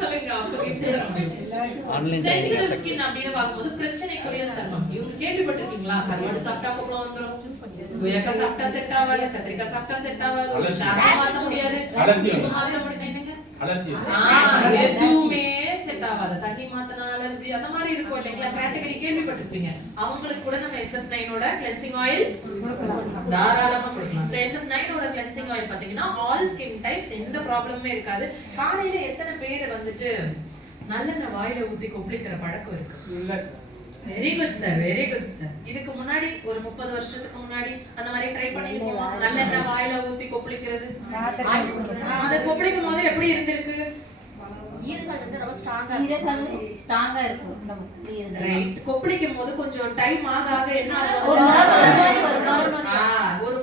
சொல்லுங்க. Sensitive skin அப்படின்னு பார்க்கும்போது பிரச்சனைக்குரிய சர்மம். இவங்க கேள்விப்பட்டிருக்கீங்களா? கருவாடு சாப்பிட்டா கோபம் வந்துரும், குயக்கா சாப்பிட்டா செட் ஆகாது, கத்திரிக்காய் சாப்பிட்டா செட் ஆகாது, மாத்த முடியாது, மாத்த முடியாது, எதுவுமே செட் ஆகாது, தண்ணி மாத்தினா அலர்ஜி, அந்த மாதிரி இருக்கும் இல்லைங்களா? கேட்டகரி கேள்விப்பட்டிருப்பீங்க. அவங்களுக்கு கூட நம்ம SF9ஓட கிளென்சிங் ஆயில் தாராளமா கொடுக்கலாம். சோ SF9 ஓட கிளென்சிங் ஆயில் பாத்தீங்கன்னா ஆல் ஸ்கின் டைப்ஸ், எந்த ப்ராப்ளமுமே இருக்காது. காலையில எத்தனை பேர் வந்துட்டு நல்லெண்ணெய் வாயில ஊத்தி கொப்பளிக்கிற பழக்கம் இருக்கு? இல்ல sir. Very good sir, very good sir. இதுக்கு முன்னாடி ஒரு 30 வருஷத்துக்கு முன்னாடி அந்த மாதிரி ட்ரை பண்ணிருக்கோமா? நல்லெண்ணெய் வாயில ஊத்தி கொப்பளிக்கிறது. அத கொப்பளிக்கும் போது எப்படி இருந்திருக்கு? ஈரங்கள் வந்து ரொம்ப ஸ்ட்ராங்கா இருக்கும். ரைட். கொப்பளிக்கும் போது கொஞ்சம் டைம் ஆக என்ன ஆகும்?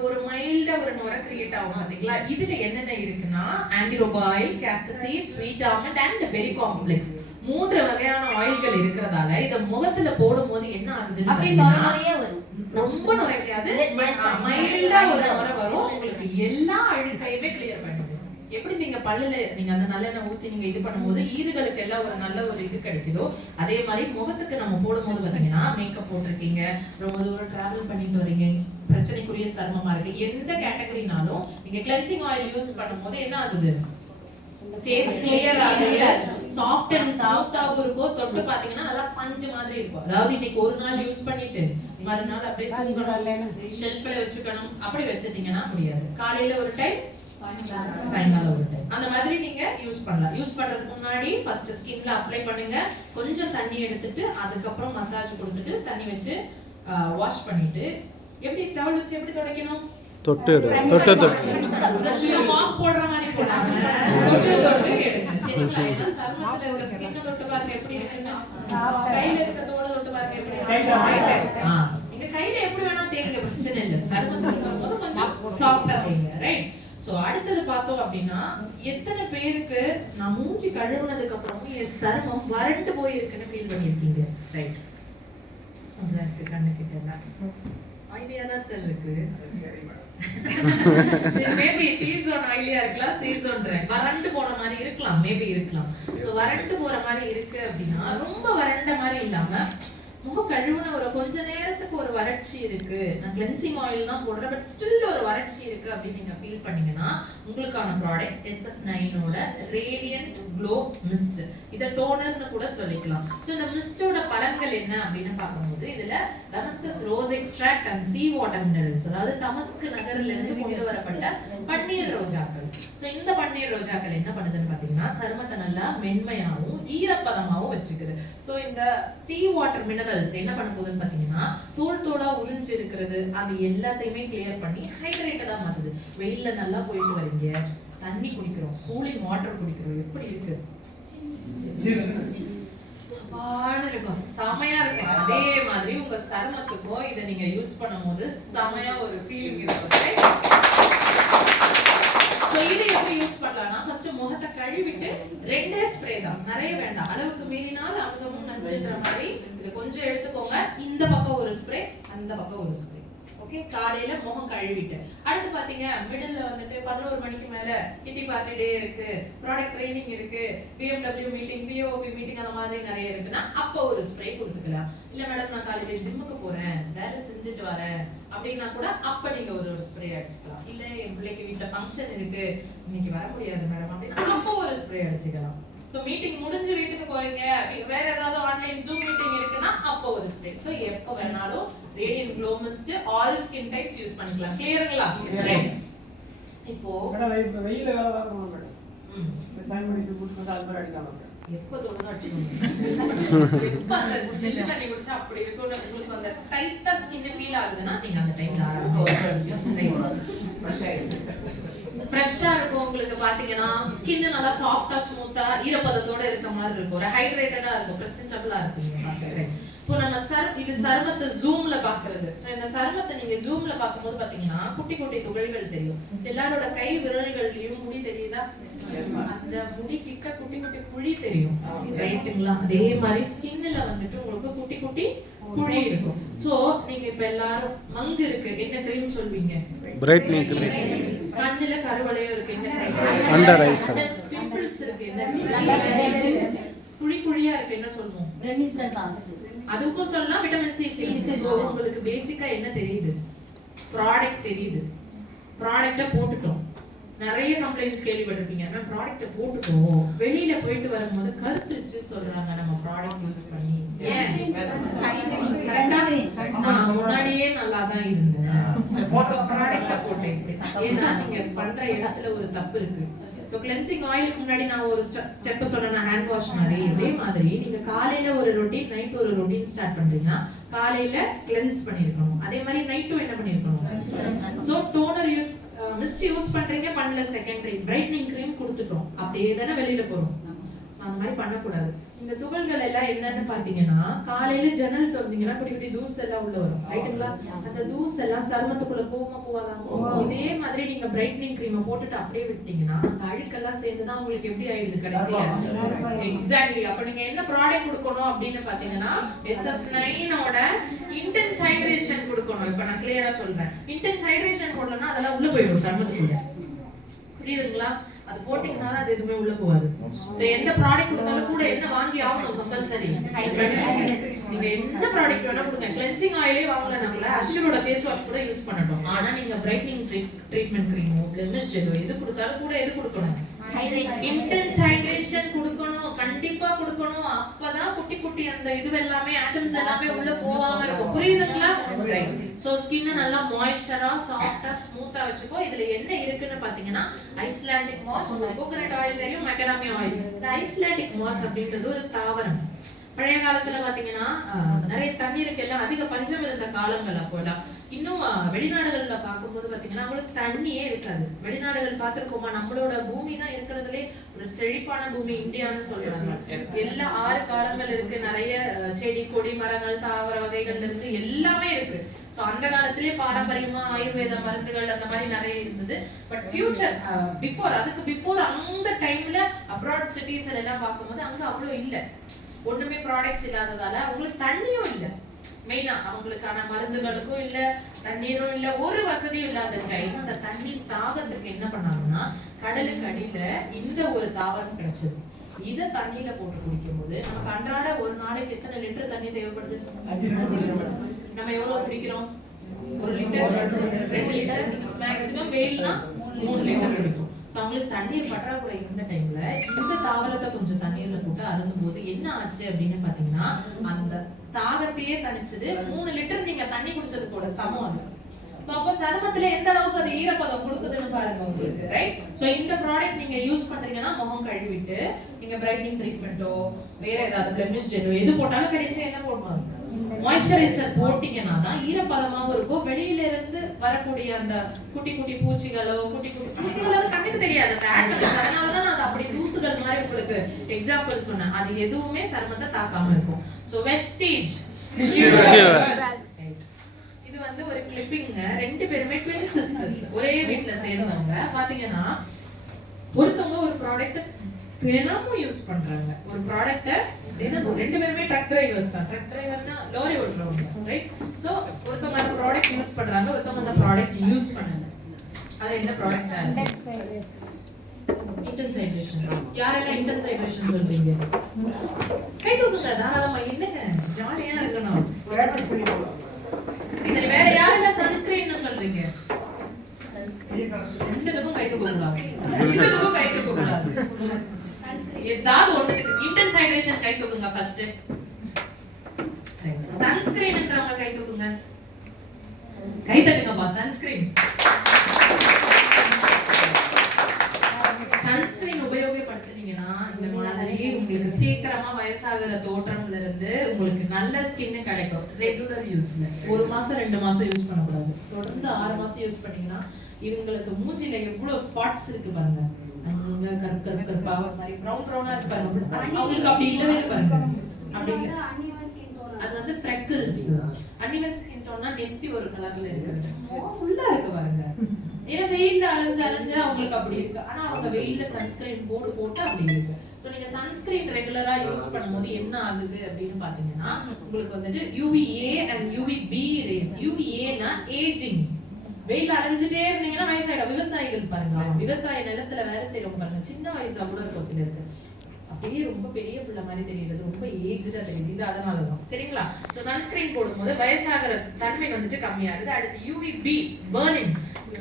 ஒரு மைல்டா ஒரு நுர கிரியேட் ஆகும் பாத்தீங்களா? இதுல என்னென்ன இருக்குன்னா ஆன்டிரோபாயில், castor seed, sweet almond and berry complex, 3 வகையான ஆயில்கள் இருக்கிறதால இத முகத்துல போடும்போது என்ன ஆகுதுன்னா ரொம்ப நுரைக்காது, மைல்டா ஒரு நுர வரும். உங்களுக்கு எல்லா அழுக்கையுமே கிளியர் பண்ணுது. எப்படி நீங்க பல்லுல நீங்க அந்த நல்லெண்ணெய் ஊத்தி நீங்க இது பண்ணும்போது ஈறுகளுக்கு எல்லாம் ஒரு நல்ல ஒரு இது கிடைக்குதோ, அதே மாதிரி முகத்துக்கு நம்ம போடும்போது பாத்தீங்கன்னா மேக்கப் போட்டிருக்கீங்க, ரொம்ப தூரம் டிராவல் பண்ணிட்டு வரீங்க, பிரச்சனைக்குரிய சர்மமா இருக்கு, எந்த கேட்டகரினாலும் நீங்க கிளென்சிங் ஆயில் யூஸ் பண்ணும்போது என்ன ஆகுது? ஃபேஸ் கிளியர் ஆகுது, சாஃப்ட் அண்ட் சாஃப்ட்டாவும் இருக்கும். தொட்டு பாத்தீங்கன்னா நல்லா பஞ்சு மாதிரி இருக்கும். அதாவது இன்னைக்கு ஒரு நாள் யூஸ் பண்ணிட்டு மறுநாள் அப்படியே தூங்கணும், ஷெல்ஃப்ல வச்சுக்கணும், அப்படி வச்சிட்டீங்கன்னா முடியாது. காலையில ஒரு டைம், சாயங்காலம் ஒரு டைம், அந்த மாதிரி நீங்க யூஸ் பண்ணலாம். யூஸ் பண்றதுக்கு முன்னாடி ஃபர்ஸ்ட் ஸ்கின்ல அப்ளை பண்ணுங்க. கொஞ்சம் தண்ணி எடுத்துட்டு அதுக்கப்புறம் மசாஜ் கொடுத்துட்டு தண்ணி வச்சு வாஷ் பண்ணிட்டு, எப்படி டவல் வச்சு எப்படி துடைக்கணும்? தொட்டு தொட்டு நல்ல மாப் போடுற மாதிரி போடாம தொட்டு தொட்டு எடுங்க. சரிங்களா? ஏன்னா சர்மத்துல இருக்க ஸ்கின் தொட்டு பாருங்க எப்படி இருக்குன்னு, கையில இருக்க தோலை தொட்டு பாருங்க எப்படி இருக்கு. நீங்க கையில எப்படி வேணா தேய்ங்க, பிரச்சனை இல்ல. சர்மத்துல இருக்கும்போது கொஞ்சம் சாஃப்ட்டா தேய்ங்க. ரைட். சோ அடுத்தது பார்த்தோம் அப்படின்னா, எத்தனை பேருக்கு நான் மூஞ்சி கழுவுனதுக்கு அப்புறமும் என் சர்மம் வறண்டு போயிருக்குன்னு ஃபீல் பண்ணிருக்கீங்க? ரைட். அதுக்கு கண்ணு கிட்ட ஆயிலியா தான் சார் இருக்கு. மேபி சீசன் ஆயிலியா இருக்கலாம், சீசன் வறண்டு போன மாதிரி இருக்கலாம், மேபி இருக்கலாம். சோ வறண்டு போற மாதிரி இருக்கு அப்படின்னா ரொம்ப வறண்ட மாதிரி இல்லாம முகம் கழுவுன ஒரு கொஞ்ச நேரத்துக்கு ஒரு வறட்சி இருக்கு, நான் கிளென்சிங் ஆயில் தான் போடுறேன் பட் ஸ்டில் ஒரு வறட்சி இருக்கு அப்படின்னு நீங்க ஃபீல் பண்ணீங்கன்னா உங்களுக்கான ப்ராடக்ட் SF9ஓட ரேடியன்ட் க்ளோ மிஸ்ட். இத டோனர்னு கூட சொல்லிக்கலாம். சோ இந்த மிஸ்டோட பலன்கள் என்ன அப்படின்னு பார்க்கும்போது இதுல Damascus rose extract and sea water minerals, அதாவது தமஸ்கு நகர்ல இருந்து கொண்டு வரப்பட்ட பன்னீர் ரோஜாக்கள். சோ இந்த பன்னீர் ரோஜாக்கள் என்ன பண்ணுதுன்னு பாத்தீங்கன்னா சருமத்தை நல்லா மென்மையாவும் ஈரப்பதமாவும் வச்சுக்குது. சோ இந்த சீ வாட்டர் மினரல்ஸ் என்ன பண்ண போகுதுன்னு பாத்தீங்கன்னா தோல் தோலா உறிஞ்சு இருக்கிறது அது எல்லாத்தையுமே கிளியர் பண்ணி ஹைட்ரேட்டடா மாத்துது. வெயில்ல நல்லா போயிட்டு வரீங்க, தண்ணி குடிக்கிறோம், கூலிங் வாட்டர் குடிக்கிறோம், எப்படி இருக்கு? இருக்கும், செமையா இருக்கும். அதே மாதிரி உங்க சருமத்துக்கும் இதை நீங்க யூஸ் பண்ணும்போது செமையா ஒரு ஃபீலிங் இருக்கும். சோ இதை எப்படி யூஸ் பண்ணலாம்னா ஃபர்ஸ்ட் முகத்தை கழுவிட்டு 2 ஸ்ப்ரே தான், நிறைய வேண்டாம். அளவுக்கு மீறினால் அமுதமும் நஞ்சுன்ற மாதிரி இது கொஞ்சம் எடுத்துக்கோங்க. இந்த பக்கம் ஒரு ஸ்ப்ரே, அந்த பக்கம் ஒரு ஸ்ப்ரே. ஓகே, காலையில முகம் கழுவிட்டு அடுத்து பாத்தீங்க மிடில்ல வந்துட்டு 11 மணிக்கு மேல கிட்டி பார்ட்டி டே இருக்கு, ப்ராடக்ட் ட்ரைனிங் இருக்கு, BMW மீட்டிங், BOP மீட்டிங், அந்த மாதிரி நிறைய இருக்குன்னா அப்போ ஒரு ஸ்ப்ரே கொடுத்துக்கலாம். இல்ல மேடம் நான் காலையில ஜிம்முக்கு போறேன், வேலை செஞ்சுட்டு வரேன் அப்படின்னா கூட அப்ப நீங்க ஒரு ஸ்ப்ரே அடிச்சுக்கலாம். இல்ல என் பிள்ளைக்கு வீட்டுல ஃபங்க்ஷன் இருக்கு இன்னைக்கு வர முடியாது மேடம் அப்படின்னா அப்போ ஒரு ஸ்ப்ரே அடிச்சுக்கலாம். சோ மீட்டிங் முடிஞ்சு வீட்டுக்கு போறீங்க, வேற ஏதாவது ஆன்லைன் ஜூம் மீட்டிங் இருக்குன்னா அப்போ ஒரு ஸ்ப்ரே. சோ எப்ப வேணாலும் radiant glow mist all skin types use பண்ணிக்கலாம். கிளியருங்களா? இப்போ வெயில வேலை பார்க்கணும் மேடம். டிசைன் பண்ணிட்டு குடிச்சு அது மாதிரி அடிக்கலாம் மேடம். எப்போ தோணுதோ அடிச்சுக்கோங்க. எப்ப அந்த ஜெல்லு தண்ணி குடிச்சா அப்படி இருக்கும், உங்களுக்கு அந்த டைட்டா ஸ்கின் ஃபீல் ஆகுதுன்னா நீங்க அந்த டைம் ஃப்ரெஷ்ஷா இருக்கும். உங்களுக்கு பாத்தீங்கன்னா ஸ்கின் நல்லா சாஃப்ட்டா ஸ்மூத்தா ஈரப்பதத்தோட இருக்க மாதிரி இருக்கும், ஒரு ஹைட்ரேட்டடா இருக்கும், பிரசன்டபிளா இருக்கும் பாக்குறேன். இப்போ நம்ம இது சருமத்தை ஜூம்ல பாக்குறது. சோ இந்த சருமத்தை நீங்க ஜூம்ல பாக்கும்போது பாத்தீங்கன்னா குட்டி குட்டி துகள்கள் தெரியும். எல்லாரோட கை விரல்கள்லயும் முடி தெரியுதா? அந்த முடி கிட்ட குட்டி குட்டி புழி தெரியும், ரைட்டுங்களா? அதே மாதிரி ஸ்கின்ல வந்துட்டு உங்களுக்கு குட்டி குட்டி புழி இருக்கும். சோ நீங்க இப்ப எல்லாரும் மங்கு இருக்கு, என்ன கிரீம் சொல்வீங்க? Brightening cream. கண்ணுல கருவளையம் இருக்கு, என்ன cream? Under eyes. Pimple pimples இருக்கு என்ன குழி குழியா இருக்கு என்ன சொல்லுவோம்? ரெமிஸ்டன்ஸ் ஆகுது. அதுக்கும் சொல்லலாம் விட்டமின் சி. உங்களுக்கு பேசிக்கா என்ன தெரியுது? ப்ராடக்ட் தெரியுது. ப்ராடக்ட்ட போட்டுட்டோம். நிறைய கம்ப்ளைண்ட்ஸ் கேள்விப்பட்டிருப்பீங்க. மேம் ப்ராடக்ட்ட போட்டுட்டோம், வெளியில போயிட்டு வரும்போது கருத்துச்சு சொல்றாங்க நம்ம ப்ராடக்ட் யூஸ் பண்ணி. ஏன்? நான் முன்னாடியே நல்லா தான் இருந்தேன், ப்ராடக்ட்ட போட்டேன். ஏன்னா நீங்க பண்ற இடத்துல ஒரு தப்பு இருக்கு. சோ கிளென்சிங் ஆயிலுக்கு முன்னாடி நான் ஒரு ஸ்டெப் சொன்னேன், ஹேண்ட் வாஷ் மாதிரி. இதே மாதிரி நீங்க காலையில ஒரு ரொட்டீன், நைட் ஒரு ரொட்டீன் ஸ்டார்ட் பண்றீங்கன்னா காலையில கிளென்ஸ் பண்ணிருக்கணும். அதே மாதிரி நைட்டும் என்ன பண்ணிருக்கணும்? So toner use mist use பண்றீங்க, பண்ணல செகண்டரி பிரைட்னிங் கிரீம் கொடுத்துட்டோம், அப்படியே தானே வெளியில போறோம். அந்த மாதிரி பண்ணக்கூடாது. இந்த துகள்கள் எல்லாம் என்னன்னு பாத்தீங்கன்னா காலையில ஜன்னல் திறந்தீங்கன்னா குட்டி குட்டி தூசு எல்லாம் உள்ள வரும், ரைட்டுங்களா? அந்த தூசு எல்லாம் சருமத்துக்குள்ள போகாதா? இதே மாதிரி நீங்க பிரைட்னிங் கிரீமை போட்டுட்டு அப்படியே விட்டீங்கன்னா அந்த அழுக்கெல்லாம் சேர்ந்துதான் உங்களுக்கு எப்படி ஆயிடுது கடைசியில? எக்ஸாக்ட்லி. அப்ப நீங்க என்ன ப்ராடக்ட் கொடுக்கணும் அப்படின்னு பாத்தீங்கன்னா SF9ஓட இன்டென்ஸ் ஹைட்ரேஷன் கொடுக்கணும். இப்ப நான் கிளியரா சொல்றேன். இன்டென்ஸ் ஹைட்ரேஷன் போடலன்னா அதெல்லாம் உள்ள போயிடும் சருமத்துக்குள்ள, புரியுதுங்களா? அது போட்டீங்கன்னா அது எதுவுமே உள்ள போகாது. சோ எந்த ப்ராடக்ட் கொடுத்தாலும் கூட என்ன வாங்கி ஆகணும் கம்பல்சரி? நீங்க என்ன ப்ராடக்ட் வேணா கொடுங்க. கிளென்சிங் ஆயிலே வாங்கலனா கூட அஷ்யூரோட ஃபேஸ் வாஷ் கூட யூஸ் பண்ணட்டும். ஆனா நீங்க பிரைட்னிங் ட்ரீட்மென்ட் கிரீமோ பிளெமிஷ் ஜெல்லோ எது கொடுத்தாலும் கூட எது கொடுக்கணும்? இன்டென்ஸ் ஹைட்ரேஷன் கொடுக்கணும், கண்டிப்பா கொடுக்கணும். அப்பதான் குட்டி குட்டி அந்த இது எல்லாமே ஆட்டம்ஸ் எல்லாமே உள்ள போகாம இருக்கும், புரியுதுங்களா? ரைட். சோ ஸ்கின் நல்லா மாய்ஸ்சரா, சாஃப்ட்டா, ஸ்மூத்தா வச்சுக்கோ. இதுல என்ன இருக்குன்னு பாத்தீங்கன்னா ஐஸ்லாண்டிக் மாஸ், கோகனட் ஆயில் தெரியும், மேக்கடாமியா ஆயில். இந்த ஐஸ்லாண்டிக் மாஸ் அப்படின்றது ஒரு தாவரம். பழைய காலத்துல பாத்தீங்கன்னா நிறைய தண்ணீருக்கு எல்லாம் அதிக பஞ்சம் இருந்த காலங்கள் அப்போலாம். இன்னும் வெளிநாடுகள்ல பார்க்கும்போது பாத்தீங்கன்னா அவங்களுக்கு தண்ணியே இருக்காது. வெளிநாடுகள் பார்த்திருக்கோமா? நம்மளோட பூமி தான் இருக்கிறதுலே ஒரு செழிப்பான பூமி இந்தியான்னு சொல்றாங்க. எல்லா 6 காலங்கள் இருக்கு, நிறைய செடி கொடி மரங்கள் தாவர வகைகள் இருக்கு, எல்லாமே இருக்கு. சோ அந்த காலத்திலே பாரம்பரியமா ஆயுர்வேத மருந்துகள் அந்த மாதிரி நிறைய இருந்தது. பட் ஃபியூச்சர் அதுக்கு பிஃபோர் அந்த டைம்ல அப்ராட் சிட்டிஸ் எல்லாம் பார்க்கும்போது அங்க அவ்வளவு இல்ல, ஒண்ணுமே ப்ராடக்ட்ஸ் இல்லாததால அவங்களுக்கு தண்ணியும் இல்ல. மெயினா அவங்களுக்கான மருந்துகளுக்கும் இல்ல, தண்ணீரும் இல்ல, ஒரு வசதியும் இல்லாத டைம் அந்த தண்ணீர் தாகத்துக்கு என்ன பண்ணாங்கன்னா கடலுக்கு அடியில இந்த ஒரு தாவரம் கிடைச்சது. இத தண்ணியில போட்டு குடிக்கும் போது நமக்கு அன்றாட ஒரு நாளைக்கு எத்தனை லிட்டர் தண்ணி தேவைப்படுது? நம்ம எவ்வளவு குடிக்கிறோம்? 1 லிட்டர், 2 லிட்டர், மேக்ஸிமம் வெயில்னா 3 லிட்டர் குடிக்கும். சோ அவங்களுக்கு தண்ணீர் பற்றாக்குறை இருந்த டைம்ல இந்த தாவரத்தை கொஞ்சம் தண்ணீர்ல போட்டு அருந்தும் போது என்ன ஆச்சு அப்படின்னு பாத்தீங்கன்னா அந்த தாகத்தையே தணிச்சது. 3 லிட்டர் நீங்க தண்ணி குடிச்சதுக்கோட சமம் அது. சோ அப்ப சருமத்துல எந்த அளவுக்கு அது ஈரப்பதம் கொடுக்குதுன்னு பாருங்க உங்களுக்கு, ரைட்? சோ இந்த ப்ராடக்ட் நீங்க யூஸ் பண்றீங்கன்னா முகம் கழுவிட்டு நீங்க பிரைட்னிங் ட்ரீட்மெண்ட்டோ வேற ஏதாவது பிளெமிஷ் ஜெல்லோ எது போட்டாலும் கடைசியா என்ன போடுவாங்க? மாய்ஸ்சரைசர் போட்டீங்கன்னா தான் ஈரப்பதமாவும் இருக்கும். வெளியில இருந்து வரக்கூடிய அந்த குட்டி குட்டி பூச்சிகளோ பூச்சிகள் கண்ணுக்கு தெரியாது, அந்த ஆட்டம்ஸ். அதனாலதான் நான் அப்படி தூசுகள் மாதிரி உங்களுக்கு எக்ஸாம்பிள் சொன்னேன். அது எதுவுமே சருமத்தை தாக்காம இருக்கும். சோ வெஸ்டேஜ் இது வந்து ஒரு கிளிப்பிங்க. 2 பேருமே ட்வின் சிஸ்டர்ஸ், ஒரே வீட்ல சேர்ந்தவங்க. பாத்தீங்கன்னா ஒருத்தவங்க ஒரு ப்ராடக்ட் தினமும் யூஸ் பண்றாங்க. ஒரு ப்ராடக்ட்ட தினமும் 2 பேருமே ட்ரக் டிரைவர்ஸ் தான். ட்ரக் டிரைவர்னா லாரி ஓட்டுறவங்க, ரைட்? சோ ஒருத்தவங்க அந்த ப்ராடக்ட் யூஸ் பண்றாங்க, ஒருத்தவங்க அந்த ப்ராடக்ட் யூஸ் பண்ணல. அது என்ன ப்ராடக்ட்? Intense hydration. யாரெல்லாம் இன்டென்ஸ் ஹைட்ரேஷன் சொல்றீங்க? கை தூக்குங்க தாராளமா. என்னங்க ஜாலியா இருக்கணும். சரி, வேற யாரெல்லாம் சன்ஸ்கிரீன் சொல்றீங்க? ரெண்டுத்துக்கும் கை தூக்கக்கூடாது, ரெண்டுத்துக்கும் கை தூக்கக்கூடாது. ஏதாவது ஒண்ணு இன்டென்ஸ் ஹைட்ரேஷன் கை தூக்குங்க ஃபர்ஸ்ட். சன்ஸ்கிரீன்ன்றவங்க கை தூக்குங்க, கை தட்டுங்கப்பா. சன்ஸ்கிரீன் உபயோகப்படுத்துனீங்கன்னா இந்த மாதிரி உங்களுக்கு சீக்கிரமா வயசாகிற தோற்றம்ல இருந்து உங்களுக்கு நல்ல ஸ்கின் கிடைக்கும். ரெகுலர் யூஸ்ல 1 மாசம் 2 மாசம் யூஸ் பண்ணக்கூடாது. தொடர்ந்து 6 மாசம் யூஸ் பண்ணீங்கன்னா இவங்களுக்கு மூஞ்சில எவ்வளவு ஸ்பாட்ஸ் இருக்கு பாருங்க. அங்க கருப்பா ஒரு மாதிரி பிரவுனா இருக்கு பாருங்க. அவங்களுக்கு அப்படி இல்லவே பாருங்க, அப்படி இல்ல. அது வந்து ஃப்ரெக்கிள்ஸ். அனிமல் ஸ்கின் டோன்னா நெத்தி ஒரு கலர்ல இருக்குது, ஃபுல்லா இருக்கு பாருங்க. ஏன்னா வெயில்ல அலைஞ்சு அவங்களுக்கு அப்படி இருக்கு. ஆனா அவங்க வெயில்ல சன்ஸ்கிரீன் போட்டு அப்படி இருக்கு. சோ நீங்க சன்ஸ்கிரீன் ரெகுலரா யூஸ் பண்ணும்போது என்ன ஆகுது அப்படின்னு பாத்தீங்கன்னா உங்களுக்கு வந்துட்டு UVA and UVB race. UVA னா ஏஜிங், வெயில் அலைஞ்சிட்டே இருந்தீங்கன்னா வயசாயிடும். விவசாயிகள் பாருங்க, விவசாய நிலத்துல வேலை செய்யறவங்க பாருங்க, சின்ன வயசா கூட இருக்கும் சிலருக்கு, அப்படியே ரொம்ப பெரிய பிள்ளை மாதிரி தெரியுது, ரொம்ப ஏஜ்டா தெரியுது. இது அதனாலதான். சரிங்களா? சோ சன்ஸ்கிரீன் போடும்போது வயசாகிற தன்மை வந்துட்டு கம்மியாகுது. அடுத்து UVB பர்னிங்.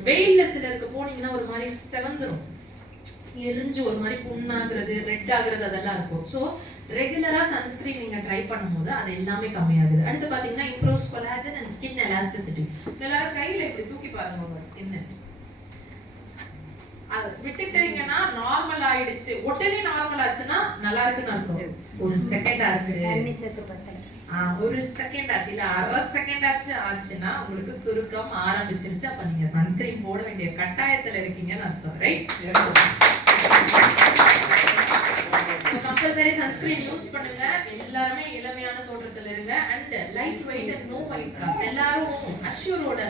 வெயில்ல சிலருக்கு போனீங்கன்னா ஒரு மாதிரி செவந்துரும், எரிஞ்சு ஒரு மாதிரி புண்ணாகிறது, ரெட் ஆகுறது, அதெல்லாம் இருக்கும். ஸோ ரெகுலரா சன்ஸ்கிரீன் நீங்க ட்ரை பண்ணும்போது அது எல்லாமே கம்மியாகுது. அடுத்து பாத்தீங்கன்னா improves collagen and skin elasticity. எல்லாரும் கையில இப்படி தூக்கி பாருங்க உங்க ஸ்கின். அது விட்டுட்டீங்கன்னா நார்மல் ஆயிடுச்சு, உடனே நார்மல் ஆச்சுன்னா நல்லா இருக்குன்னு அர்த்தம். ஒரு செகண்ட் ஆச்சு, ஒரு செகண்ட் ஆச்சு, இல்ல அரை செகண்ட் ஆச்சுன்னா உங்களுக்கு சுருக்கம் ஆரம்பிச்சிருச்சு. அப்ப நீங்க சன்ஸ்கிரீன் போட வேண்டிய கட்டாயத்துல இருக்கீங்கன்னு அர்த்தம். ரைட்? கம்பல்சரி சன்ஸ்கிரீன் யூஸ் பண்ணுங்க. எல்லாருமே இளமையான தோற்றத்துல இருங்க. And light weight and no white cast. எல்லாரும் அஷ்யூரோட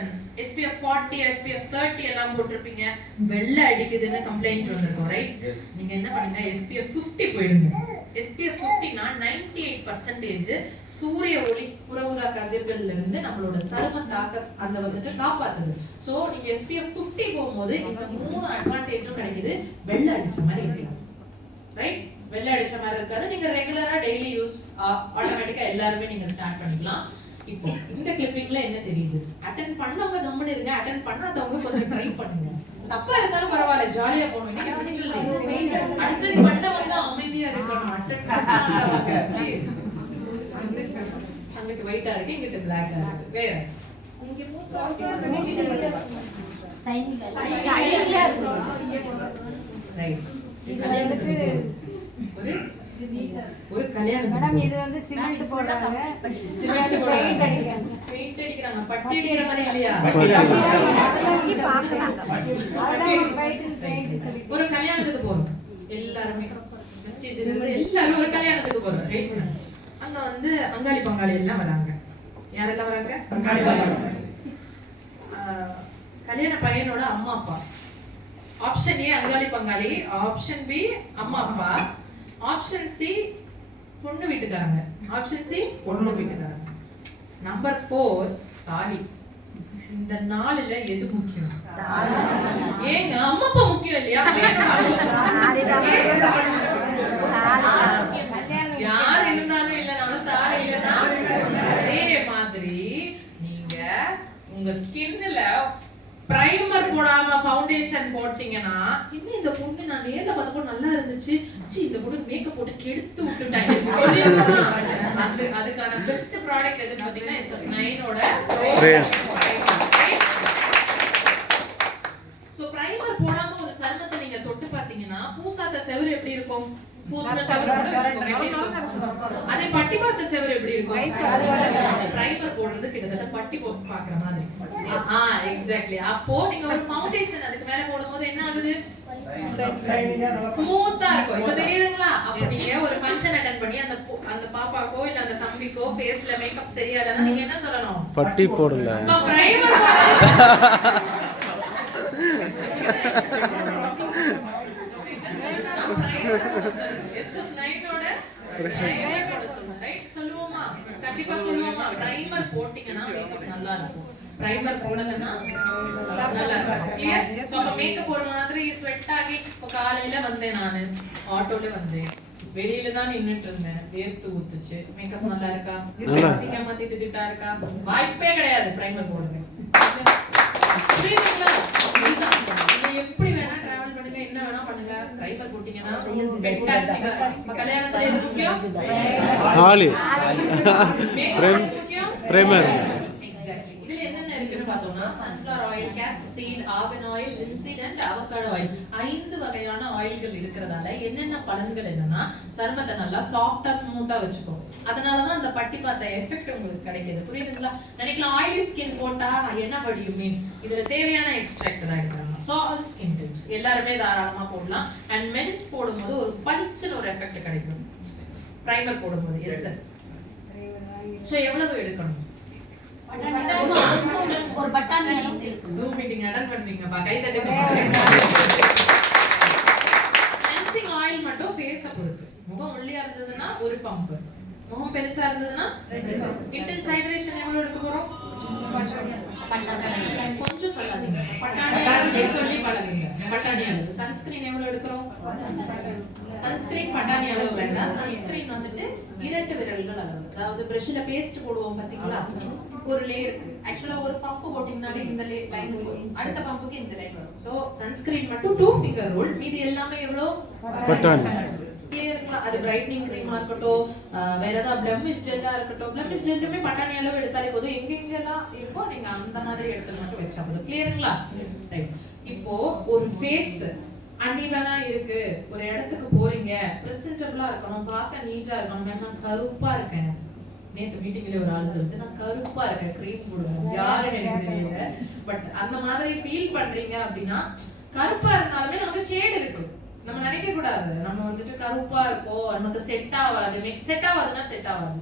SPF 40 SPF 30 எல்லாம் போட்டிருப்பீங்க, வெள்ளை அடிக்குதுன்னு கம்ப்ளைண்ட் வந்திருக்கும். ரைட்? நீங்க என்ன பண்ணுங்க, SPF 50 போயிடுங்க. SPF 50னா 98% சூரிய ஒளி புறஊதா கதிர்கள்ல இருந்து நம்மளோட சரும தாக்க அந்த வந்துட்டு காப்பாத்துது. சோ நீங்க SPF 50 போகும்போது இந்த 3 அட்வான்டேஜும் கிடைக்குது. வெள்ளை அடிச்ச மாதிரி இருக்கு. ரைட்? வெள்ளை அடிச்ச மாதிரி இருக்காது. நீங்க ரெகுலரா டெய்லி யூஸ் ஆட்டோமேட்டிக்கா எல்லாருமே நீங்க ஸ்டார்ட் பண்ணிக்கலாம். இப்போ இந்த கிளிப்பிங்ல என்ன தெரியுது? அட்டெண்ட் பண்ணவங்க கம்முன்னு இருங்க, அட்டெண்ட் பண்ணாதவங்க கொஞ்சம் ட்ரை பண்ணுங்க. தப்பா இருந்தாலும் பரவாயில்ல, ஜாலியா போகணும். இன்னைக்கு அட்டெண்ட் பண்ணவங்க அமைதியா இருக்கணும். அட்டெண்ட் பண்ணாதவங்க ப்ளீஸ். அங்கிட்டு ஒயிட்டா இருக்கு, இங்கிட்டு பிளாக்கா இருக்கு. வேற ரைட். ஒரு கல்யாணம் மேடம், இது வந்து சிமெண்ட் போடுறாங்க, சிமெண்ட் போடுறாங்க, பெயிண்ட் அடிக்கிறாங்க, பட்டி அடிக்கிற மாதிரி இல்லையா? ஒரு கல்யாணத்துக்கு போறோம் எல்லாருமே, எல்லாரும் ஒரு கல்யாணத்துக்கு போறோம். அங்க வந்து அங்காளி பங்காளி எல்லாம் வராங்க. யாரெல்லாம் வராங்க? கல்யாண பையனோட அம்மா அப்பா. ஆப்ஷன் ஏ அங்காளி பங்காளி, ஆப்ஷன் பி அம்மா அப்பா, ஆப்ஷன் சி பொண்ணு வீட்டுக்காரங்க, ஆப்ஷன் சி பொண்ணு வீட்டுக்காரங்க. நம்பர் 4 தாலி. இந்த நாளில எது முக்கியம்? ஏங்க அம்மா அப்பா முக்கியம் இல்லையா? யார் இருந்தாலும் இல்லைனாலும் தாலி இல்லைன்னா அதே மாதிரி நீங்க உங்க ஸ்கின்ல பிரைமர் போடாம ஃபவுண்டேஷன் போட்டீங்கன்னா, இன்னும் இந்த பொண்ணு நான் நேர்ல பார்த்தப்போ நல்லா இருந்துச்சு, சி இந்த பொண்ணு மேக்கப் போட்டு கெடுத்து விட்டுட்டாங்க அதுக்கான பெஸ்ட் ப்ராடக்ட் எதுன்னு பாத்தீங்கன்னா SF9 ஓட சோ பிரைமர் போடாம ஒரு சருமத்தை நீங்க தொட்டு பாத்தீங்கன்னா பூசாத செவுரு எப்படி இருக்கும்? பூசாத செவுரு எப்படி இருக்கும்? அதே பட்டி பார்த்த செவுரு எப்படி இருக்கும்? பிரைமர் போடுறது கிட்டத்தட்ட பட்டி போட்டு பாக்குற மாதிரி. எக்ஸாக்ட்லி. அப்போ நீங்க ஒரு ஃபவுண்டேஷன் அதுக்கு மேல போடும்போது என்ன ஆகுது? ஸ்மூத்தா இருக்கும். இப்ப தெரியுதுங்களா? அப்ப நீங்க ஒரு ஃபங்க்ஷன் அட்டெண்ட் பண்ணி அந்த பாப்பாக்கோ இல்ல அந்த தம்பிக்கோ ஃபேஸ்ல மேக்கப் சரியா இல்லனா நீங்க என்ன சொல்லணும்? பட்டி போடல. அப்ப பிரைமர் போடல. SF9 ஓட பிரைமர் போட சொல்லுங்க. ரைட்? சொல்லுவோமா? கண்டிப்பா சொல்லுவோமா? பிரைமர் போட்டீங்கன்னா மேக்கப் நல்லா இருக்கும். பிரைமர் போடலன்னா நல்லா இருக்கும். கிளியர்? சோ அப்ப மேக்கப் ஒரு மாதிரி ஸ்வெட் ஆகி இப்ப காலையில வந்தேன், நானு ஆட்டோல வந்தேன், வெளியில தான் நின்னுட்டு இருந்தேன், வேர்த்து ஊத்துச்சு, மேக்கப் நல்லா இருக்கா? சிங்கமா திட்டா இருக்கா? வாய்ப்பே கிடையாது பிரைமர் போடுங்க. புரியுதுங்களா? இதுதான். நீங்க எப்படி வேணா டிராவல் பண்ணுங்க, என்ன வேணா பண்ணுங்க, பிரைமர் போட்டீங்கன்னா ஃபேண்டாஸ்டிக்கா இருக்கும். கல்யாணத்துல எது முக்கியம்? தாலி. பிரைமர். எக்ஸாக்ட்லி. இதுல என்னென்ன இருக்குன்னு பார்த்தோம்னா sunflower oil, castor seed, argan oil, linseed and avocado oil. 5 வகையான ஆயில்கள் இருக்கிறதால என்னென்ன பலன்கள் என்னன்னா சருமத்தை நல்லா சாஃப்ட்டா ஸ்மூத்தா வச்சுக்கும். அதனாலதான் அந்த பட்டி பார்த்த எஃபெக்ட் உங்களுக்கு கிடைக்குது. புரியுதுங்களா? நினைக்கலாம் ஆயிலி ஸ்கின் போட்டா என்ன படியும் மீன்? இதுல தேவையான எக்ஸ்ட்ராக்ட் தான் எடுக்கிறாங்க. ஸோ ஆல் ஸ்கின் டைப்ஸ் எல்லாருமே தாராளமா போடலாம். அண்ட் மென்ஸ் போடும்போது ஒரு பளிச்சுன்னு ஒரு எஃபெக்ட் கிடைக்கும் பிரைமர் போடும்போது. Yes sir. ஸோ எவ்வளவு எடுக்கணும்? ஒரு பட்டாணி Zoom மீட்டிங் அட்டெண்ட் பண்ணீங்கப்பா, கை தட்டுங்க. கிளென்சிங் ஆயில் மட்டும் ஃபேஸ பொறுத்து. முகம் ஒல்லியா இருந்ததுன்னா ஒரு பம்ப், முகம் பெருசா இருந்ததுன்னா இன்டென்ஸ் ஹைட்ரேஷன் எவ்வளவு எடுக்க போறோம்? கொஞ்சம் சொல்லாதீங்க. பட்டாணி அளவு சொல்லி பழகுங்க. பட்டாணி அளவு. சன்ஸ்கிரீன் எவ்வளவு எடுக்கிறோம்? சன்ஸ்கிரீன் பட்டாணி அளவு வேண்டாம். சன்ஸ்கிரீன் வந்துட்டு 2 விரல்கள் அளவு. அதாவது பிரஷ்ல பேஸ்ட் போடுவோம் பாத்தீங்களா? ஒரு லேயருக்கு ஆக்சுவலா ஒரு பம்ப் போட்டீங்கனாலே இந்த லைன் வரும். அடுத்த பம்புக்கு இந்த லைன் வரும். சோ சன்ஸ்கிரீன் மட்டும் 2 ஃபிங்கர் ரூல். மீதி எல்லாமே எவ்வளவு? பட்டாணி. கிளியர்ங்களா? அது பிரைட்னிங் க்ரீமா இருக்கட்டும், வேற ஏதாவது பிளமிஷ் ஜெல்லா இருக்கட்டும். பிளமிஷ் ஜெல்லுமே பட்டாணி அளவு எடுத்தாலே போதும். எங்கெங்கெல்லாம் இருக்கோ நீங்க அந்த மாதிரி இடத்துல மட்டும் வச்சா போதும். கிளியருங்களா? ரைட். இப்போ ஒரு ஃபேஸ் அன்னிவனா இருக்கு, ஒரு இடத்துக்கு போறீங்க, பிரசன்டபிளா இருக்கணும், பார்க்க நீட்டா இருக்கணும். நான் கருப்பா இருக்கேன். நேத்து மீட்டிங்ல ஒரு ஆளு சொல்லுச்சு, நான் கருப்பா இருக்கேன், க்ரீம் போடுவேன். யாருன்னு எனக்கு தெரியல. பட் அந்த மாதிரி ஃபீல் பண்றீங்க அப்படின்னா, கருப்பா இருந்தாலுமே நமக்கு ஷேட் இருக்கு. நம்ம நினைக்க கூடாது நம்ம வந்துட்டு கருப்பா இருக்கோ நமக்கு செட் ஆகாது. செட் ஆகாதுன்னா செட் ஆகாது.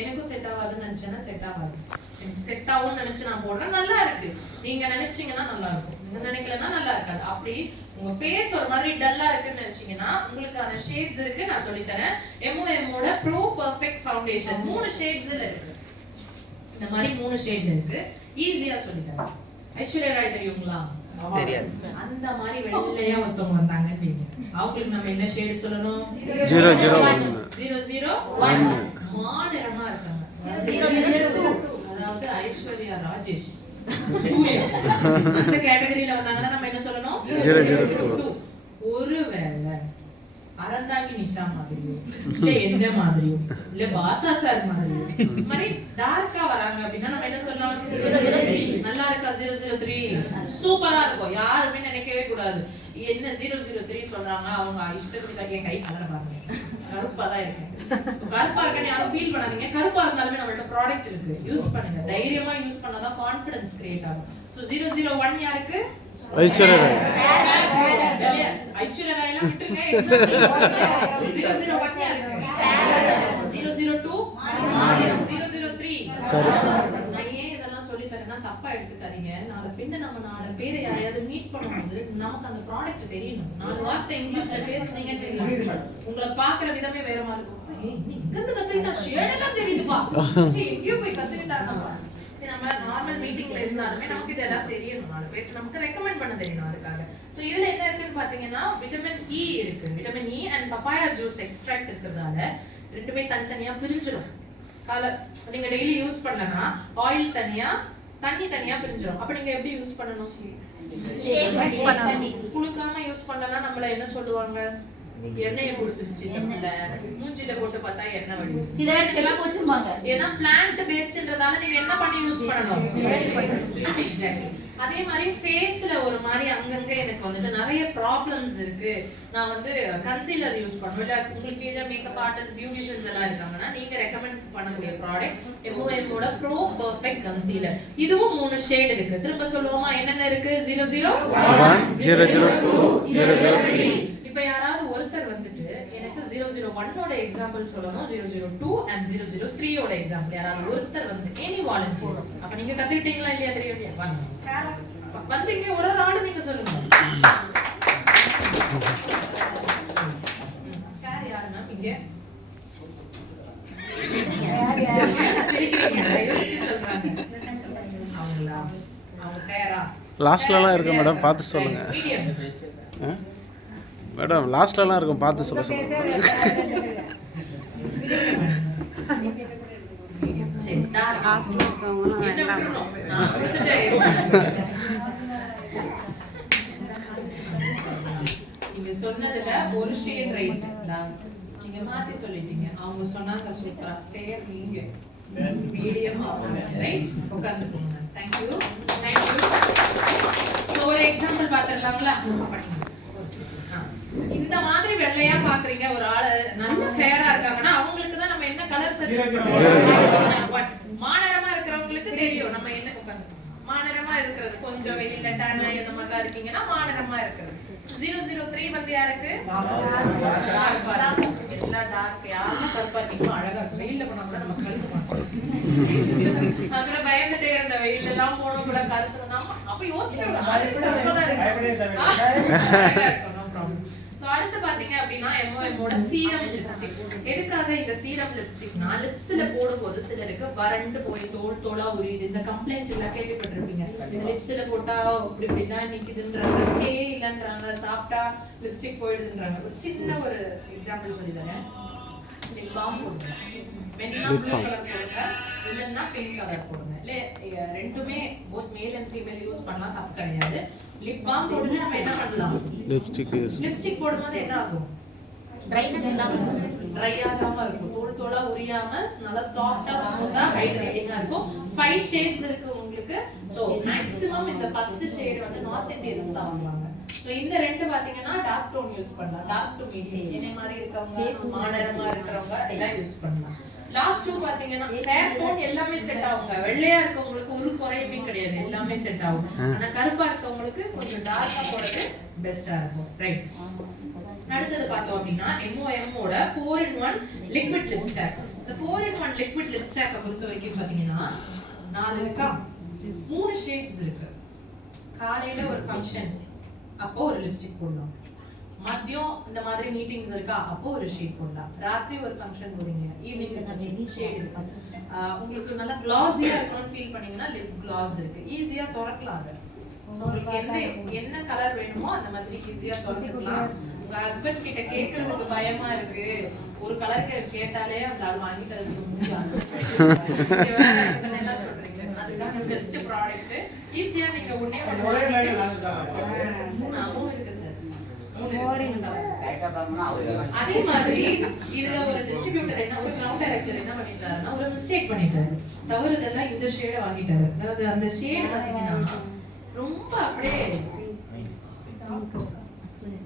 எனக்கும் செட் ஆகாதுன்னு நினைச்சேன்னா செட் ஆகாது. எனக்கு செட் ஆகும்னு நினைச்சு நான் போடுறேன், நல்லா இருக்கு. நீங்க நினைச்சீங்கன்னா நல்லா இருக்கும், நீங்க நினைக்கலன்னா நல்லா இருக்காது. அப்படி உங்க ஃபேஸ் ஒரு மாதிரி டல்லா இருக்குன்னு நினைச்சீங்கன்னா உங்களுக்கான ஷேட்ஸ் இருக்கு, நான் சொல்லி தரேன். MOM ஓட ப்ரோ பெர்ஃபெக்ட் ஃபவுண்டேஷன் 3 ஷேட்ஸ்ல இருக்கு. இந்த மாதிரி 3 ஷேட் இருக்கு, ஈஸியா சொல்லி தரேன். ஐஸ்வர்யா ராய் தெரியுங்களா? தெரியாது. அந்த மாதிரி வெள்ளையா ஒருத்தவங்க வந்தாங்க நீங்க, அவங்களுக்கு நம்ம என்ன ஷேட் சொல்லணும்? 001. மாநிறமா இருக்காங்க. 002 அதாவது ஐஸ்வர்யா ராஜேஷ் சூர்யா அந்த கேட்டகரியில வந்தாங்கன்னா நம்ம என்ன சொல்லணும்? 002. ஒருவேளை அறந்தாங்கி நிஷா மாதிரியோ இல்ல என்ன மாதிரியோ இல்ல பாஷா சார் மாதிரியோ இந்த மாதிரி டார்க்கா வராங்க அப்படின்னா நம்ம என்ன சொல்லலாம்? 003. நல்லா இருக்கா? 003 சூப்பரா இருக்கும். யாருமே நினைக்கவே கூடாது என்ன 003 சொல்றாங்க, அவங்க இஷ்டத்துக்கு. என் கை கலர பாருங்க, கருப்பா தான் இருக்கேன். கருப்பா இருக்கேன்னு யாரும் ஃபீல் பண்ணாதீங்க. கருப்பா இருந்தாலுமே நம்மள்ட்ட ப்ராடக்ட் இருக்கு, யூஸ் பண்ணுங்க. தைரியமா யூஸ் பண்ணாதான் கான்ஃபிடன்ஸ் கிரியேட் ஆகும். சோ 001 யாருக்கு? ஐஸ்வர்யா ராய். ஐஸ்வர்யா ராய் எல்லாம் விட்டுருங்க. எக்ஸாம்பிள் 001 யாருக்கு? 002 003 நான் ஏன் இதெல்லாம் சொல்லி தரேன்னா தப்பா எடுத்துக்காதீங்க. நாளை பின்ன நம்ம 4 பேரை யாரையாவது மீட் பண்ணும்போது நமக்கு அந்த ப்ராடக்ட் தெரியணும். 4 வார்த்தை இங்கிலீஷ்ல பேசுனீங்கன்னு உங்களை பாக்குற விதமே வேற மாதிரி இருக்கும். நீ இங்க இருந்து கத்துக்கிட்டா ஷேடெல்லாம் தெரியுதுப்பா, எங்கேயோ போய் கத்துக்கிட்டாங்க. நம்ம நார்மல் மீட்டிங்ல இருந்தாலுமே நமக்கு இதெல்லாம் தெரியணும். 4 பேருக்கு நமக்கு ரெக்கமெண்ட் பண்ண தெரியணும். அதுக்காக சோ இதுல என்ன இருக்குன்னு பாத்தீங்கன்னா விட்டமின் E இருக்கு. Vitamin E and papaya juice extract இருக்கிறதால ரெண்டுமே தனித்தனியா பிரிஞ்சிடும். நீங்க டெய்லி யூஸ் பண்ணலனா ஆயில் தனியா தண்ணி தனியா பிரிஞ்சிடும். அப்ப நீங்க எப்படி யூஸ் பண்ணணும்? குளுக்காம யூஸ் பண்ணலனா நம்மள என்ன சொல்லுவாங்க? எண்ணெயை கொடுத்துருச்சு, நம்மள மூஞ்சில போட்டு பார்த்தா எண்ணெய் வடியும். சில பேருக்கு எல்லாம் போச்சும்பாங்க. ஏன்னா பிளான்ட் பேஸ்ட்ன்றதால நீங்க என்ன பண்ணி யூஸ் பண்ணணும்? எக்ஸாக்ட்லி. அதே மாதிரி ஃபேஸ்ல ஒரு மாதிரி அங்கங்க எனக்கு வந்துட்டு நிறைய ப்ராப்ளம்ஸ் இருக்கு, நான் வந்து கன்சீலர் யூஸ் பண்ணுவேன். இல்ல உங்களுக்கு கீழே மேக்கப் ஆர்டிஸ்ட் பியூட்டிஷியன்ஸ் எல்லாம் இருக்காங்கன்னா நீங்க ரெக்கமெண்ட் பண்ணக்கூடிய ப்ராடக்ட் MOM ஓட ப்ரோ பெர்ஃபெக்ட் கன்சீலர். இதுவும் 3 ஷேட் இருக்கு. திரும்ப சொல்லுவோமா என்னென்ன இருக்கு? 001 002 003. இப்போ யாராவது ஒருத்தர் வந்துட்டு எனக்கு 001 ஓட எக்ஸாம்பிள் சொல்லணும், 002 and 003 ஓட எக்ஸாம்பிள் யாராவது ஒருத்தர் வந்து எனி வாலண்டியர். அப்ப நீங்க கத்துக்கிட்டீங்களா இல்லையா தெரியலையா? வந்து இங்க ஒரு ஆளு நீங்க சொல்லுங்க. சார் யாருன்னா இங்க சிரிக்கிறீங்க, யோசிச்சு சொல்றாங்க. அவங்களா? அவங்க பேரா? லாஸ்ட்லலாம் இருக்கு மேடம், பார்த்து சொல்லுங்க. மீடியம் மேடம் லாஸ்ட்லலாம் இருக்கும், பார்த்து சொல்ல சொல்லுங்க. சரி லாஸ்ட்ல இருக்கவங்க என்ன பண்ணனும்? நான் கொடுத்துட்டேன். நீங்க சொன்னதுல ஒரு ஷேட் ரைட், நீங்க மாத்தி சொல்லிட்டீங்க. அவங்க சொன்னாங்க சூப்பரா. ஃபேர் நீங்க மீடியம் ரைட். உட்கார்ந்துக்கோங்க. Thank you. ஒரு எக்ஸாம்பிள் பாத்துறலாங்களா? இந்த மாதிரி வெள்ளையா பாக்குறீங்க ஒரு ஆளு நல்ல ஃபேரா இருக்காங்கன்னா அவங்களுக்கு தான் நம்ம என்ன கலர் சஜஸ்ட் பண்ணுவோம். பட் மாநரமா இருக்கிறவங்களுக்கு தெரியும் நம்ம என்ன மாநரமா இருக்கிறது. கொஞ்சம் வெயில்ல டேன் இந்த மாதிரிலாம் இருக்கீங்கன்னா மாநரமா இருக்கிறது. 003 வந்து யாருக்கு? எல்லா டார்க் யாரும் கருப்பா இருக்கீங்களோ அழகா வெயில்ல போனா கூட நம்ம கருத்து மாட்டோம். அதுல பயந்துட்டே இருந்த வெயில்ல எல்லாம் போனோம் கூட கருத்துனா அப்ப யோசிக்கணும். அடுத்து பாத்தீங்க அப்படின்னா MOM ஓட சீரம் லிப்ஸ்டிக். எதுக்காக இந்த சீரம் லிப்ஸ்டிக்னா லிப்ஸ்ல போடும்போது சிலருக்கு வறண்டு போய் தோல் தோலா உரியுது. இந்த கம்ப்ளைண்ட் எல்லாம் கேள்விப்பட்டிருப்பீங்க. லிப்ஸ்ல போட்டா இப்படி இப்படின்னா நிக்குதுன்றாங்க, ஸ்டே இல்லன்றாங்க, சாப்பிட்டா லிப்ஸ்டிக் போயிடுதுன்றாங்க. ஒரு சின்ன ஒரு எக்ஸாம்பிள் சொல்லி தரேன். லிப் பாம் போடுங்க. மென்னா ப்ளூ கலர் போடுங்க, விமென்னா பிங்க் கலர் போடுங்க. இல்ல ரெண்டுமே both male and female use பண்ணலாம், தப்பு கிடையாது. லிப் பாம் போட்டுட்டு நம்ம என்ன பண்ணலாம்? லிப்ஸ்டிக் போடும்போது என்ன ஆகும்? ட்ரைனஸ் இல்லாம ட்ரை ஆகாம இருக்கும், தோல் தோலா உரியாம நல்லா சாஃப்ட்டா ஸ்மூத்தா ஹைட்ரேட்டிங்கா இருக்கும். 5 ஷேட்ஸ் இருக்கு உங்களுக்கு. சோ மேக்ஸிமம் இந்த ஃபர்ஸ்ட் ஷேட் வந்து நார்த் இந்தியன்ஸ் தான் வாங்குவாங்க. சோ இந்த ரெண்டு பாத்தீங்கன்னா டார்க் டோன் யூஸ் பண்ணலாம். டார்க் டு மீடியம் என்ன மாதிரி இருக்கவங்க, மாநிறமா இருக்கறவங்க எல்லாம் யூஸ் பண்ணலாம். லாஸ்ட் டூ பாத்தீங்கன்னா ஹேர் டோன் எல்லாமே செட் ஆகுங்க. வெள்ளையா இருக்கவங்களுக்கு ஒரு குறையுமே கிடையாது, எல்லாமே செட் ஆகும். ஆனா கருப்பா இருக்கவங்களுக்கு கொஞ்சம் டார்க்கா போறது பெஸ்டா இருக்கும். ரைட். அடுத்தது பார்த்தோம் அப்படின்னா MOM ஓட 4-in-1 லிக்விட் லிப் ஸ்டாக். இந்த 4-in-1 லிக்விட் லிப் ஸ்டாக்க பொறுத்த வரைக்கும் பாத்தீங்கன்னா 4 இருக்கா, 3 ஷேட்ஸ் இருக்கு. காலையில ஒரு ஃபங்க்ஷன் அப்போ ஒரு லிப்ஸ்டிக் போடலாம், மதியம் இந்த மாதிரி மீட்டிங்ஸ் இருக்கா அப்போ ஒரு ஷேட் போடலாம், ராத்திரி ஒரு ஃபங்க்ஷன் போறீங்க ஈவினிங் ஷேட் இருக்கு. உங்களுக்கு நல்லா கிளாஸியா இருக்கணும்னு ஃபீல் பண்ணீங்கன்னா லிப் கிளாஸ் இருக்கு, ஈஸியா திறக்கலாம். அது உங்களுக்கு என்ன கலர் வேணுமோ அந்த மாதிரி ஈஸியா திறந்துக்கலாம். உங்க ஹஸ்பண்ட் கிட்ட கேட்கறதுக்கு பயமா இருக்கு, ஒரு கலர் கேட்டாலே அந்த ஆள் வாங்கி தரதுக்கு முடியாது. என்ன சொல்றீங்க? அதுக்கான பெஸ்ட் ப்ராடக்ட். ஈஸியா நீங்க ஒண்ணே ஒரே லைன் மூணு இருக்கு சார். அதே மாதிரி இதுல ஒரு டிஸ்ட்ரிபியூட்டர் என்ன, ஒரு கிரவுண்ட் டைரக்டர் என்ன பண்ணிட்டாருன்னா ஒரு மிஸ்டேக் பண்ணிட்டாரு. தவறுதெல்லாம் இந்த ஷேட வாங்கிட்டாரு. அதாவது அந்த ஷேட் பாத்தீங்கன்னா ரொம்ப அப்படியே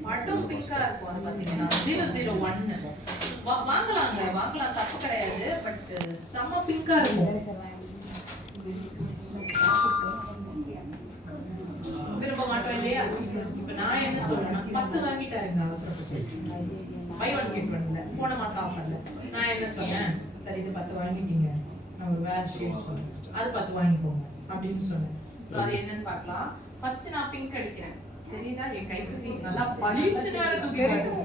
மட்டும் பிங்கா இருக்கும். அது பாத்தீங்கன்னா 001 வாங்கலாம், தப்பு கிடையாது. பட் செம்ம பிங்கா இருக்கும். விரும்ப மாட்டோம் இல்லையா? இப்ப நான் என்ன சொல்றேன்னா 10 வாங்கிட்டாருங்க அவசரப்பட்டு, buy one get one ல போன மாசம் ஆஃபர்ல. நான் என்ன சொன்னேன், சரி இது 10 வாங்கிட்டீங்க, நான் ஒரு வேற ஷேட் சொன்னேன், அது 10 வாங்கிக்கோங்க அப்படின்னு சொன்னேன். சோ அது என்னன்னு பார்க்கலாம். ஃபர்ஸ்ட் நான் பிங்க் அடிக்கிறேன். சரிதா? என் கைக்கு நல்லா பளிச்சுன்னு வர தூக்கி காட்டுது.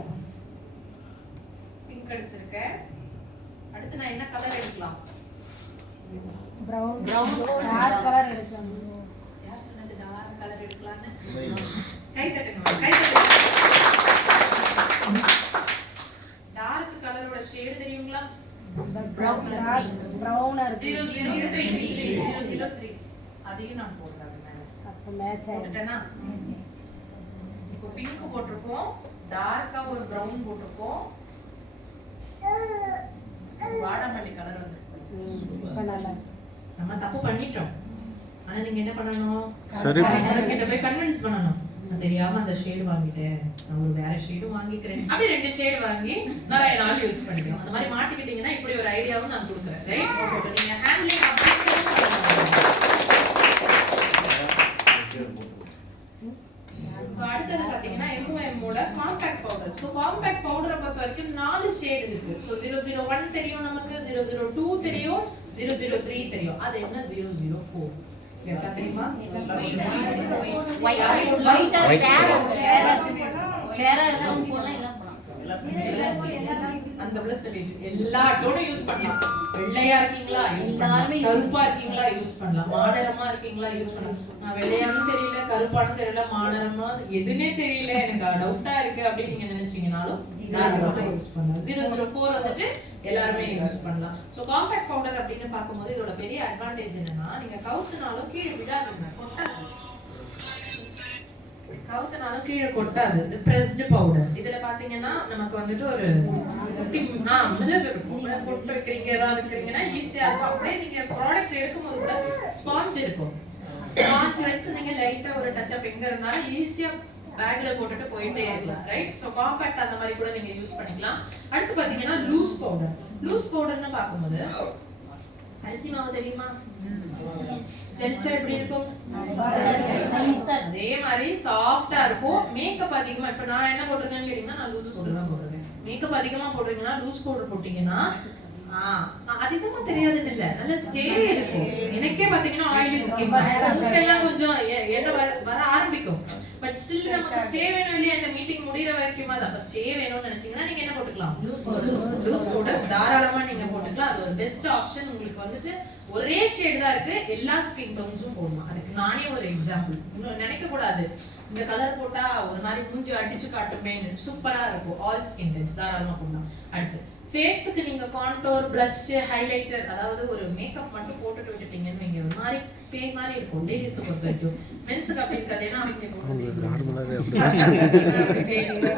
பிங்க் அடிச்சிருக்கேன். அடுத்து நான் என்ன கலர் எடுக்கலாம்? பிரவுன் டார்க் கலர் எடுக்கலாம். யார் சொன்னது டார்க் கலர் எடுக்கலாம்னு? கை தட்டுங்க, கை தட்டுங்க. டார்க் கலரோட ஷேட் தெரியுங்களா? பிரவுன் இருக்கு. 003 அதையும் நான் போடுறேன். அப்ப மேட்ச் போட்டுட்டேனா? இப்போ பிங்க் போட்டுருக்கோம், டார்க்கா ஒரு பிரவுன் போட்டுருக்கோம், வாடாமல்லி கலர் வந்திருக்கு. நம்ம தப்பு பண்ணிட்டோம். ஆனா நீங்க என்ன பண்ணணும்? சரி, கிட்ட போய் கன்வின்ஸ் பண்ணணும். நான் தெரியாம அந்த ஷேட் வாங்கிட்டேன், நான் ஒரு வேற ஷேடும் வாங்கிக்கிறேன். அப்படி 2 ஷேட் வாங்கி நிறைய நாள் யூஸ் பண்ணிக்கலாம். அந்த மாதிரி மாட்டிக்கிட்டீங்கன்னா இப்படி ஒரு ஐடியாவும் நான் கொடுக்குறேன். ரைட்? சோ நீங்க ஹேண்ட்லிங் அப்டேஷன் அடுத்தது பாத்தீங்கன்னா MOM ஓட காம்பாக்ட் பவுடர். சோ காம்பாக்ட் பவுடரை பொறுத்த வரைக்கும் 4 ஷேட் இருக்கு. சோ 001 தெரியும் நமக்கு, 002 தெரியும், 003 தெரியும். அது என்ன 004 கேட்டா தெரியுமா? ஒயிட்டா ஃபேரா இருக்கவும் போனா எல்லாம் போலாம். அந்த பிளஸ் எல்லா டோனும் யூஸ் பண்ணலாம். வெள்ளையா இருக்கீங்களா யூஸ் பண்ணலாம், கருப்பா இருக்கீங்களா யூஸ் பண்ணலாம், மாநிறமா இருக்கீங்களா யூஸ் பண்ணலாம். நான் வெள்ளையானும் தெரியல, கருப்பானும் தெரியல, மாநிறமா எதுனே தெரியல, எனக்கு டவுட்டா இருக்கு அப்படின்னு நீங்க நினைச்சீங்கனாலும் யூஸ் பண்ணலாம். 004 வந்துட்டு எல்லாருமே யூஸ் பண்ணலாம். சோ காம்பாக்ட் பவுடர் அப்படின்னு பார்க்கும்போது இதோட பெரிய அட்வான்டேஜ் என்னன்னா, நீங்க கவுத்துனாலும் கீழே விடாதுங்க, கொட்டாது. கவுத்துனாலும் கீழே கொட்டாது. இது பிரஸ்ட் பவுடர். இதுல பாத்தீங்கன்னா நமக்கு வந்துட்டு ஒரு குட்டி மிரர் இருக்கும். பொட்டு வைக்கிறீங்க, ஏதாவது வைக்கிறீங்கன்னா ஈஸியா இருக்கும். அப்படியே நீங்க ப்ராடக்ட் எடுக்கும்போது கூட ஸ்பாஞ்ச் இருக்கும். ஸ்பாஞ்ச் வச்சு நீங்க லைட்டா ஒரு டச் அப் எங்க இருந்தாலும் ஈஸியா பேக்ல போட்டுட்டு போயிட்டே இருக்கலாம். ரைட்? சோ காம்பாக்ட் அந்த மாதிரி கூட நீங்க யூஸ் பண்ணிக்கலாம். அடுத்து பாத்தீங்கன்னா லூஸ் பவுடர். லூஸ் பவுடர்னு பாக்கும்போது அரிசி மாவு தெரியுமா? ஜெலிச்சா எப்படி இருக்கும்? அதே மாதிரி சாஃப்டா இருக்கும். மேக்கப் அதிகமா, இப்ப நான் என்ன போட்டிருக்கேன்னு கேட்டீங்கன்னா நான் லூஸ் பவுடர் தான் போட்டிருக்கேன். மேக்கப் அதிகமா போடுறீங்கன்னா லூஸ் பவுடர் போட்டீங்கன்னா அதிகமா தெரியாதுன்னு இல்ல, நல்ல ஸ்டே இருக்கும். எனக்கே பாத்தீங்கன்னா ஆயிலி ஸ்கின், எல்லாம் கொஞ்சம் என்ன வர ஆரம்பிக்கும். பட் ஸ்டில் நமக்கு ஸ்டே வேணும் இல்லையா இந்த மீட்டிங் முடியற வரைக்கும் அப்ப ஸ்டே வேணும்னு நினைச்சீங்கன்னா நீங்க என்ன போட்டுக்கலாம் லூஸ் பவுடர் தாராளமா நீங்க போட்டுக்கலாம். அது ஒரு பெஸ்ட் ஆப்ஷன். உங்களுக்கு வந்துட்டு ஒரே ஷேட் தான் இருக்கு, எல்லா ஸ்கின் டோன்ஸும் போடலாம். அதுக்கு நானே ஒரு எக்ஸாம்பிள். இன்னும் நினைக்க கூடாது இந்த கலர் போட்டா ஒரு மாதிரி மூஞ்சி அடிச்சு காட்டுமே, சூப்பரா இருக்கும். ஆல் ஸ்கின் டைப்ஸ் தாராளமா போடலாம். அடுத்து ஃபேஸுக்கு நீங்க கான்டோர், பிளஷ், ஹைலைட்டர், அதாவது ஒரு மேக்கப் மட்டும் போட்டுட்டு விட்டுட்டீங்கன்னு வைங்க, ஒரு மாதிரி பேய் மாதிரி இருக்கும் லேடிஸ் பொறுத்த வரைக்கும். மென்ஸுக்கு அப்படி இருக்காதுன்னா அவங்க நார்மலாவே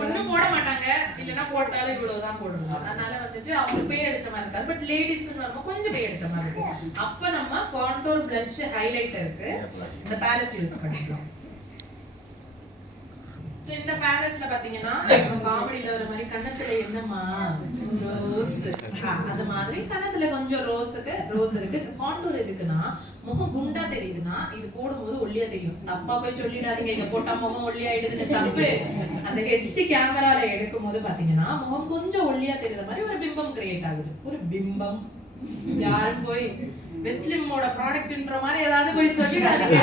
ஒன்னும் போட மாட்டாங்க, இல்லைன்னா போட்டாலும் இவ்வளவுதான் போடணும். அதனால வந்துட்டு அவங்களுக்கு பேர் அடிச்ச மாதிரி இருக்காது. பட் லேடிஸ்ன்னு நம்ம கொஞ்சம் பேர் அடிச்ச மாதிரி இருக்கும். அப்ப நம்ம கான்டோர், பிளஷ், ஹைலைட்டருக்கு இந்த பேலட் யூஸ் பண்ணிக்கலாம். சோ இந்த பேலட்ல பாத்தீங்கன்னா காமெடியில வர மாதிரி கண்ணத்துல என்னமா ரோஸ், அந்த மாதிரி கண்ணத்துல கொஞ்சம் ரோஸ் இருக்கு. கான்டூர் எதுக்குன்னா முகம் குண்டா தெரியுதுன்னா இது போடும்போது ஒல்லியா தெரியும். தப்பா போய் சொல்லிடாதீங்க இத போட்டா முகம் ஒல்லியாயிடுதுன்னு. தப்பு. அந்த ஹெச்டி கேமரால எடுக்கும் போது பாத்தீங்கன்னா முகம் கொஞ்சம் ஒல்லியா தெரியுற மாதிரி ஒரு பிம்பம் கிரியேட் ஆகுது. ஒரு பிம்பம். யாரும் போய் வெஸ்லிமோட ப்ராடக்ட்ன்ற மாதிரி ஏதாவது போய் சொல்லிடாதீங்க.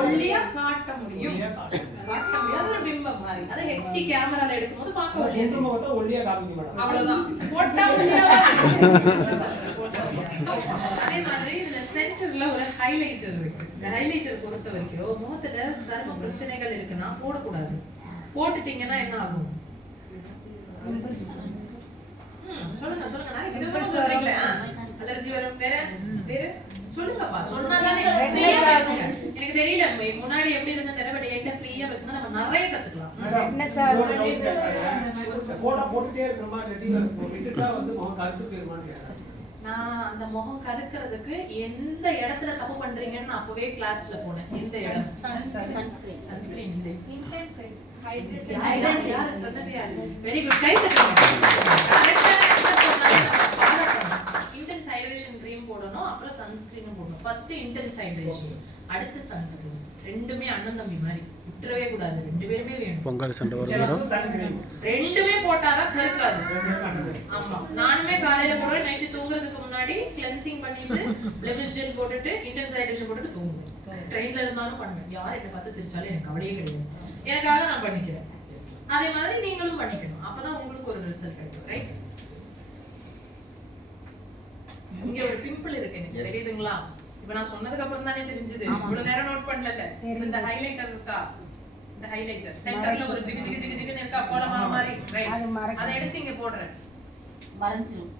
ஒல்லியா காட்ட முடியும், காட்ட முடியாத ஒரு பிம்பம் மாதிரி. அத ஹெச்டி கேமரால எடுக்கும்போது பார்க்க ஒல்லியா காமிக்க மாட்டாங்க. அவ்வளவுதான். போட்டா ஒல்லியா. அதே மாதிரி இதுல சென்டர்ல ஒரு ஹைலைட்டர் இருக்கு. இந்த ஹைலைட்டர் பொறுத்த வரைக்கும் முகத்துல சர்ம பிரச்சனைகள் இருக்குன்னா போடக்கூடாது. போட்டுட்டீங்கன்னா என்ன ஆகும்? சொல்லுங்க நான் இது சொல்றீங்களே. அலர்ஜி வரும். வேற சொல்லுங்கப்பா. சொன்னாதானே ஃப்ரீயா பேசுங்க. எனக்கு தெரியல முன்னாடி எப்படி இருந்த தெரியல. என்கிட்ட ஃப்ரீயா பேசுங்க, நம்ம நிறைய கத்துக்கலாம். என்ன சார் போட்டோ போட்டுட்டே இருக்கிற மாதிரி விட்டுட்டா வந்து முகம் கருத்து போயிருமான்னு. நான் அந்த முகம் கருக்கிறதுக்கு எந்த இடத்துல தப்பு பண்றீங்கன்னு நான் அப்பவே கிளாஸ்ல போனேன். இந்த இடம் சன்ஸ்கிரீன் இல்லை. Very good. கை தட்டுங்க. இன்டென்ஸ் ஹைட்ரேஷன் கிரீம் போடணும், அப்புறம் சன்ஸ்கிரீன் போடணும். ஃபர்ஸ்ட் இன்டென்ஸ் ஹைட்ரேஷன், அடுத்து சன்ஸ்கிரீன். ரெண்டுமே அண்ணன் தம்பி மாதிரி, விட்டுறவே கூடாது. ரெண்டு பேருமே வேணும். பொங்கல் சண்டை வரும் மேடம். ரெண்டுமே போட்டாதான் கருக்காது. ஆமா, நானுமே காலையில போடுவேன். நைட்டு தூங்குறதுக்கு முன்னாடி கிளென்சிங் பண்ணிட்டு பிளெமிஷ் ஜெல் போட்டுட்டு இன்டென்ஸ் ஹைட்ரேஷன் போட்டுட்டு தூங்குவேன். ட்ரெயின்ல இருந்தாலும் பண்ணுவேன். யார் என்ன பார்த்து சிரிச்சாலும் எனக்கு கவலையே கிடையாது. எனக்காக நான் பண்ணிக்கிறேன். அதே மாதிரி நீங்களும் பண்ணிக்கணும். அப்பதான் உங்களுக்கு ஒரு ரிசல்ட் கிடைக்கும். ரைட்? இங்க ஒரு பிம்பிள் இருக்கு, எனக்கு தெரியுதுங்களா? இப்ப நான் சொன்னதுக்கு அப்புறம் தானே தெரிஞ்சது. இவ்வளவு நேரம் நோட் பண்ணல. இந்த ஹைலைட்டர் இருக்கா? இந்த ஹைலைட்டர் சென்டர்ல ஒரு ஜிகு ஜிகு ஜிகு ஜிகுன்னு இருக்கா, கோலமா மாதிரி. ரைட், அதை எடுத்து இங்க போடுறேன். மறைஞ்சிரும்.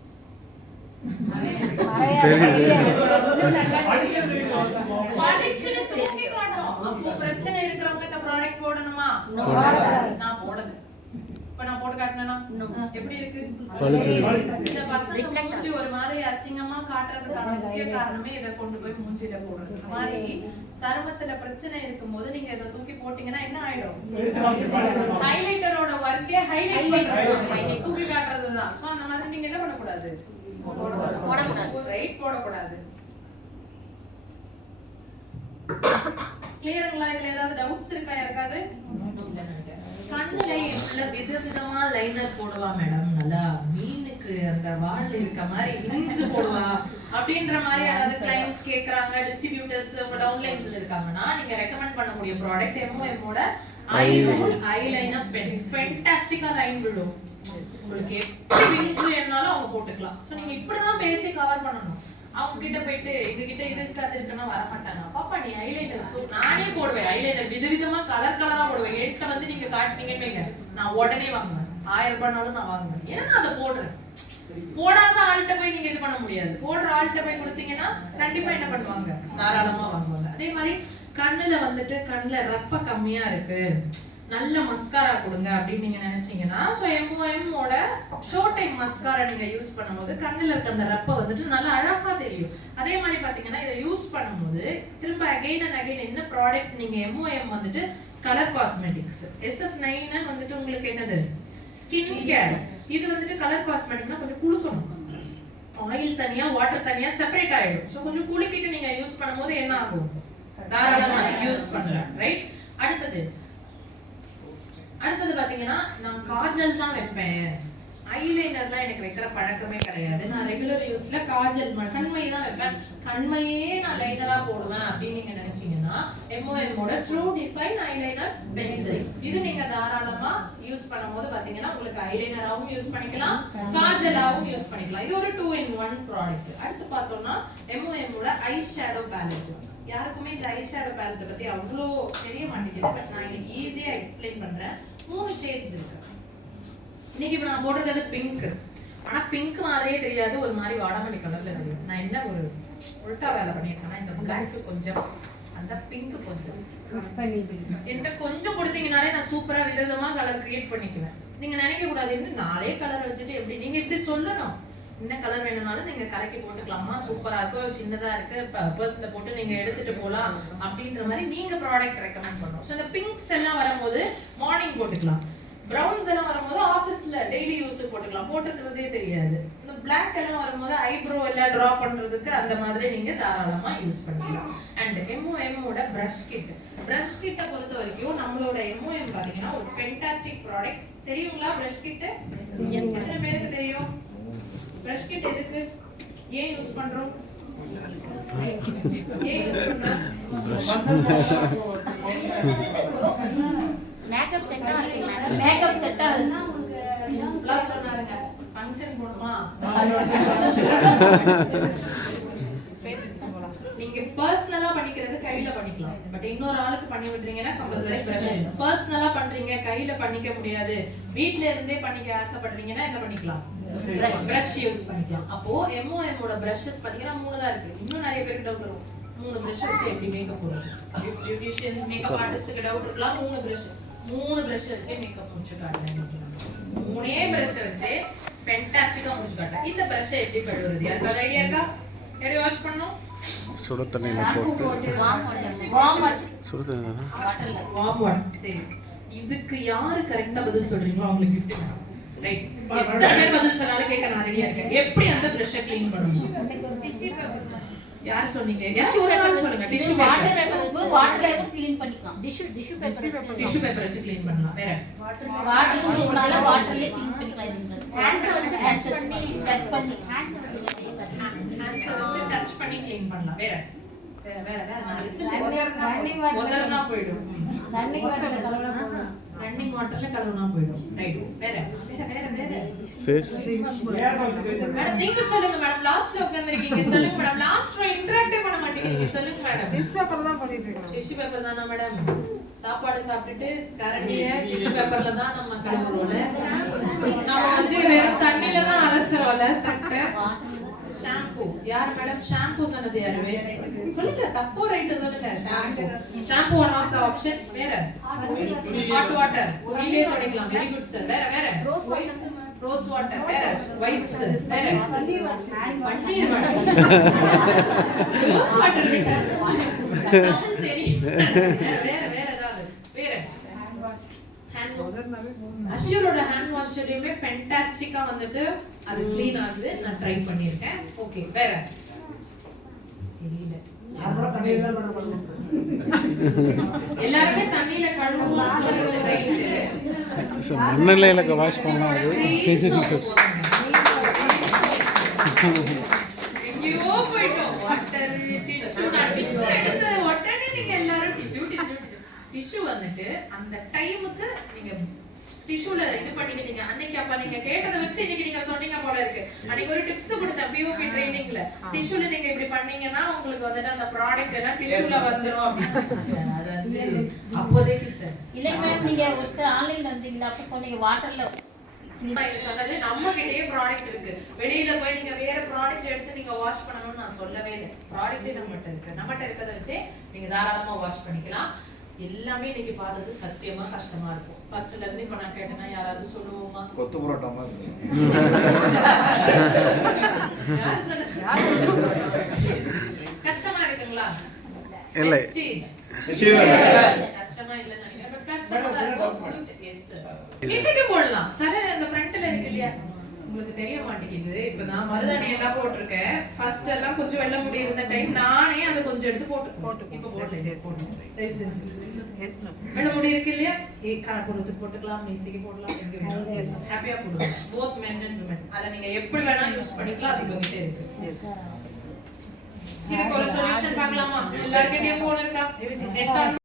பளிச்சுன்னு தூக்கி காட்டும். அப்போ பிரச்சனை இருக்கிறவங்க இந்த ப்ராடக்ட் போடணுமா? நான் போடல. இப்ப நான் போட்டு காட்டினா எப்படி இருக்கு? சில பசங்க மூஞ்சி ஒரு மாதிரி அசிங்கமா காட்டுறதுக்கான முக்கிய காரணமே இதை கொண்டு போய் மூஞ்சில போடுறது. இந்த மாதிரி சருமத்துல பிரச்சனை இருக்கும் போது நீங்க இதை தூக்கி போட்டீங்கன்னா என்ன ஆயிடும்? ஹைலைட்டரோட ஒர்க்கே ஹைலைட் பண்றது, தூக்கி காட்டுறதுதான். சோ அந்த மாதிரி நீங்க என்ன பண்ணக்கூடாது? போடக்கூடாது. ரைட், போடக்கூடாது. கிளியருங்களா? இதுல ஏதாவது டவுட்ஸ் இருக்கா யாருக்காவது? கண்ணுல உள்ள விதவிதமா லைனர் போடுவா மேடம். நல்லா மீனுக்கு அந்த வால்ல இருக்க மாதிரி விங்ஸ் போடுவா அப்படின்ற மாதிரி யாராவது கிளைண்ட்ஸ் கேக்குறாங்க, டிஸ்ட்ரிபியூட்டர்ஸ் உங்க டவுன்லைன்ஸ்ல இருக்காங்கன்னா நீங்க ரெக்கமெண்ட் பண்ணக்கூடிய ப்ராடக்ட் MOM ஓட ஐலைனர் பென். ஃபேண்டாஸ்டிக்கா லைன் விடும். உங்களுக்கு எப்படி விங்ஸ் வேணாலும் அவங்க போட்டுக்கலாம். சோ நீங்க இப்படிதான் பேசி கவர் பண்ணணும். அவங்க கிட்ட போயிட்டு இதுகிட்ட இதுக்கு அது இருக்குன்னா வர மாட்டாங்க. பாப்பா நீ ஐலைனர். சோ நானே போடுவேன் ஐலைனர், விதவிதமா கலர் கலரா போடுவேன். என்கிட்ட வந்து நீங்க காட்டினீங்கன்னு வைங்க, நான் உடனே வாங்குவேன். 1000 ரூபாய்னாலும் நான் வாங்குவேன். ஏன்னா நான் அதை போடுறேன். போடாத ஆள்கிட்ட போய் நீங்க இது பண்ண முடியாது. போடுற ஆள்கிட்ட போய் கொடுத்தீங்கன்னா கண்டிப்பா என்ன பண்ணுவாங்க? தாராளமா வாங்குவாங்க. அதே மாதிரி கண்ணுல வந்துட்டு கண்ணுல ரப்ப கம்மியா இருக்கு, நல்ல மஸ்காரா கொடுங்க அப்படின்னு நீங்க நினைச்சீங்கன்னா சோ MOM ஓட ஷோ டைம் மஸ்காரா நீங்க யூஸ் பண்ணும்போது கண்ணுல இருக்க அந்த ரப்ப வந்துட்டு நல்லா அழகா தெரியும். அதே மாதிரி பாத்தீங்கன்னா இதை யூஸ் பண்ணும்போது திரும்ப அகைன் அண்ட் அகைன் என்ன ப்ராடக்ட் நீங்க MOM வந்துட்டு கலர் காஸ்மெட்டிக்ஸ். SF9 வந்துட்டு உங்களுக்கு என்னது? Skin care. இது வந்துட்டு கலர் காஸ்மெட்டிக்னா கொஞ்சம் குளுக்கணும். ஆயில் தனியா வாட்டர் தனியா செப்பரேட் ஆயிடும். சோ கொஞ்சம் குளுக்கிட்டு நீங்க யூஸ் பண்ணும்போது என்ன ஆகும்? தாராளமா யூஸ் பண்ணலாம். ரைட்? அடுத்தது பாத்தீங்கன்னா நான் காஜல் தான் வைப்பேன், ஐலைனர் ஐலைனர்லாம் எனக்கு வைக்கிற பழக்கமே கிடையாது. நான் ரெகுலர் யூஸ்ல காஜல் கண்மை தான் வைப்பேன். கண்மையே நான் லைனரா போடுவேன் அப்படின்னு நீங்க நினைச்சீங்கன்னா MOM ஓட ட்ரூ டிஃபைன் ஐலைனர் பென்சில் இது நீங்க தாராளமா யூஸ் பண்ணும்போது பாத்தீங்கன்னா உங்களுக்கு ஐலைனராவும் யூஸ் பண்ணிக்கலாம், காஜலாவும் யூஸ் பண்ணிக்கலாம். இது ஒரு 2-in-1 ப்ராடக்ட். அடுத்து பார்த்தோம்னா MOM ஓட ஐ ஷேடோ பேலட். யாருக்குமே இந்த ஐ ஷேடோ பேலட் பத்தி அவ்வளோ தெரிய மாட்டேங்குது. பட் நான் இன்னைக்கு ஈஸியா எக்ஸ்பிளைன் பண்றேன். 3 ஷேட்ஸ் இருக்கு. இன்னைக்கு இப்ப நான் போட்டிருக்கிறது பிங்க். ஆனா பிங்க் மாதிரியே தெரியாது, ஒரு மாதிரி வாடாமல்லி கலர்ல தெரியும். நான் என்ன ஒரு உல்டா வேலை பண்ணியிருக்கேன்னா இந்த பிளாக் கொஞ்சம் அந்த பிங்க் கொஞ்சம் என்கிட்ட கொஞ்சம் கொடுத்தீங்கனாலே நான் சூப்பரா விதவிதமா கலர் கிரியேட் பண்ணிக்குவேன். நீங்க நினைக்க கூடாது என்ன 4 கலர் வச்சுட்டு எப்படி, நீங்க இப்படி சொல்லணும். என்ன கலர் வேணும்னாலும் நீங்க கலக்கி போட்டுக்கலாமா, சூப்பரா இருக்கும், சின்னதா இருக்கு, பர்ஸ்ல போட்டு நீங்க எடுத்துட்டு போலாம் அப்படின்ற மாதிரி நீங்க ப்ராடக்ட் ரெக்கமெண்ட் பண்ணுவோம். ஸோ இந்த பிங்க்ஸ் எல்லாம் வரும்போது மார்னிங் போட்டுக்கலாம், ப்ரௌன்ஸ் எல்லாம் வரும்போது ஆஃபீஸ்ல டெய்லி யூஸ் போட்டுக்கலாம், போட்டுக்கிறதே தெரியாது. இந்த பிளாக் எல்லாம் வரும்போது ஐப்ரோ எல்லாம் ட்ரா பண்றதுக்கு அந்த மாதிரி நீங்க தாராளமா யூஸ் பண்ணிக்கலாம். அண்ட் MOM ஓட பிரஷ் கிட். பிரஷ் கிட்ட பொறுத்த வரைக்கும் நம்மளோட MOM பாத்தீங்கன்னா ஒரு ஃபென்டாஸ்டிக் ப்ராடக்ட். தெரியுங்களா பிரஷ் கிட்? எத்தனை பேருக்கு தெரியும்? பிரஷ் கிட் எதுக்கு, ஏன் யூஸ் பண்றோம், ஏன் யூஸ் பண்றோம்? மேக்கப் செட்டா இருக்கு. மேக்கப் செட்டா இருந்தா உங்களுக்கு சிம்பிளா சொன்னாருங்க. ஃபங்க்ஷன் போணுமா, நீங்க பர்சனலா பண்ணிக்கிறது கையில பண்ணிக்கலாம். பட் இன்னொரு ஆளுக்கு பண்ணி விடுறீங்கன்னா கம்பல்சரி பிரஷ். பர்சனலா பண்றீங்க, கையில பண்ணிக்க முடியாது, வீட்ல இருந்தே பண்ணிக்க ஆசைப்படுறீங்கன்னா என்ன பண்ணிக்கலாம், பிரஷ் யூஸ் பண்ணிக்கலாம். அப்போ MOM ஓட பிரஷஸ் பாத்தீங்கன்னா 3 தான் இருக்கு. இன்னும் நிறைய பேருக்கு டவுட் வரும், 3 பிரஷ் வச்சு எப்படி மேக்கப் போடுறது? பியூட்டிஷியன்ஸ், மேக்கப் ஆர்டிஸ்ட்க்கு டவுட் இருக்கலாம். 3 பிரஷ் வச்சு மேக்கப் முடிச்சு காட்டுறேன். 3 பிரஷ் வச்சு ஃபென்டாஸ்டிக்கா முடிச்சு காட்டுறேன். இந்த பிரஷை எப்படி கழுவுறது, யாருக்காவது ஐடியா இருக்கா? எப்படி வாஷ் பண்ணனும்? சுடு தண்ணியில போட்டு வார்ம் வாட்டர். சுடு தண்ணி வாட்டர்ல வார்ம் வாட்டர். சரி, இதுக்கு யாரு கரெக்ட்டா பதில் சொல்றீங்களோ அவங்களுக்கு gift வேணும். ரைட், எத்தனை பேர் பதில் சொன்னாலும் கேட்க நான் ரெடியா இருக்கேன். எப்படி அந்த பிரஷை க்ளீன் பண்ணணும்? யார் சொன்னீங்க? யார் ஒரு ஆள் சொல்லுங்க. டிஷ்யூ வாட்டர் பேப்பர் பேப்பர் வாட்டர்ல வச்சு க்ளீன் பண்ணிக்கலாம். டிஷ்யூ பேப்பர் டிஷ்யூ பேப்பர் வச்சு க்ளீன் பண்ணலாம். வேற வாட்டர்னால வாட்டர்லயே க்ளீன் பண்ணிக்கலாம். இது ஹேண்ட்ஸ் வச்சு டச் பண்ணி ஹேண்ட்ஸ் வச்சு டச் பண்ணி க்ளீன் பண்ணலாம். வேற வேற வேற வேற நான் ரிசல்ட் உதறனா போய்டும். ரன்னிங் வாட்டர்ல கழுவுனா போய்டும். ரைட், வேற வேற வேற வேற ஃபேஸ் மேடம் நீங்க சொல்லுங்க மேடம். லாஸ்ட்ல உட்கார்ந்திருக்கீங்க, சொல்லுங்க மேடம். லாஸ்ட் ரோ இன்டராக்ட் பண்ண மாட்டீங்க, சொல்லுங்க மேடம். டிஷ்யூ பேப்பர் தான் பண்ணிட்டு இருக்கேன். டிஷ்யூ பேப்பர் தானா மேடம்? சாப்பாடு சாப்பிட்டுட்டு கரண்டிய டிஷ்யூ பேப்பர்ல தான் நம்ம கழுவுறோம்ல. நம்ம வந்து வெறும் தண்ணில தான் அலசுறோம்ல தட்டை. ஷாம்பு யார் மேடம்? ஷாம்பு சொன்னது யாரு? சொல்லுங்க, தப்போ ரைட் சொல்லுங்க. Shampoo shampoo one of the option. வேற ஹாட் வாட்டர், துணியிலே துடைக்கலாம். Very good sir. வேற வேற ரோஸ் வாட்டர். வேற வைப்ஸ். வேற பன்னீர் வாட்டர். ரோஸ் வாட்டர் தமிழ் தெரியும். வேற வேற ஏதாவது வேற ஹேண்ட் வாஷ். அஷ்யூரோட ஹேண்ட் வாஷ்லயுமே ஃபென்டாஸ்டிக்கா வந்துட்டு அது க்ளீன் ஆகுது. நான் ட்ரை பண்ணிருக்கேன். ஓகே, வேற தெரியல. அப்புறம் தண்ணியில தான் பண்ணணும். எல்லாரும் தண்ணியில கழுவுவோம் சொல்றது ரைட். மண்ணெண்ணெயில வாஷ் பண்ணா அது எங்கேயோ போயிட்டோம். Water, tissue. நான் டிஷ்யூ எடுத்து உடனே நீங்க எல்லாரும் டிஷ்யூ வந்துட்டு அந்த டைமுக்கு நீங்க டிஷ்யூல இது பண்ணிக்கிட்டீங்க. அன்னைக்கு அப்ப நீங்க கேட்டதை வச்சு இன்னைக்கு நீங்க சொன்னீங்க போல இருக்கு. அன்னைக்கு ஒரு டிப்ஸ் கொடுத்தேன் POP ட்ரைனிங்ல. டிஷ்யூல நீங்க இப்படி பண்ணீங்கன்னா உங்களுக்கு வந்துட்டு அந்த ப்ராடக்ட் எல்லாம் டிஷ்யூல வந்துரும் அப்படின்னு. அது வந்து அப்போதைக்கு சார் இல்லை மேம், நீங்க ஒரு ஆன்லைன்ல வந்தீங்களா அப்போ சொன்னீங்க வாட்டர்ல சொன்னது. நம்ம கிட்டயே ப்ராடக்ட் இருக்கு. வெளியில போய் நீங்க வேற ப்ராடக்ட் எடுத்து நீங்க வாஷ் பண்ணணும்னு நான் சொல்லவே இல்லை. ப்ராடக்ட்டே நம்மகிட்ட இருக்கு. நம்மகிட்ட இருக்கதை வச்சு நீங்க தாராளமா வாஷ் பண்ணிக்கலாம். எல்லாமே இன்னைக்கு பார்த்தது சத்தியமா கஷ்டமா இருக்கும். ஃபர்ஸ்ட்ல இருந்து இப்ப நான் கேட்டேன்னா யாராவது சொல்லுவோமா? கொத்து புரோட்டா மாதிரி யார் சொன்னது? கஷ்டமா இருக்குங்களா? இல்ல. கஷ்டமா இல்லன்னு நினைக்கிறேன். பட் கஷ்டமா தான் இருக்கும். Yes sir. மியூசிக் போடலாம். தர அந்த ஃப்ரண்ட்ல இருக்கு இல்லையா? உங்களுக்கு தெரிய மாட்டேங்குது. இப்ப நான் மருதாணி எல்லாம் போட்டுருக்கேன். ஃபர்ஸ்ட் எல்லாம் கொஞ்சம் வெள்ள முடி இருந்த டைம் நானே அதை கொஞ்சம் எடுத்து போட்டு இப்ப போட்டேன். தயவு செஞ்சு வெள்ள முடி இருக்கு இல்லையா? கணக்கு போட்டுக்கலாம், மியூசிக் போடலாம், எங்க வேணாலும் ஹாப்பியா போடுவோம். Both men and women. அத நீங்க எப்படி வேணா யூஸ் பண்ணிக்கலாம். அது உங்ககிட்ட இருக்கு. இதுக்கு ஒரு சொல்யூஷன் பார்க்கலாமா? எல்லார்கிட்டயும் போன் இருக்கா? Net on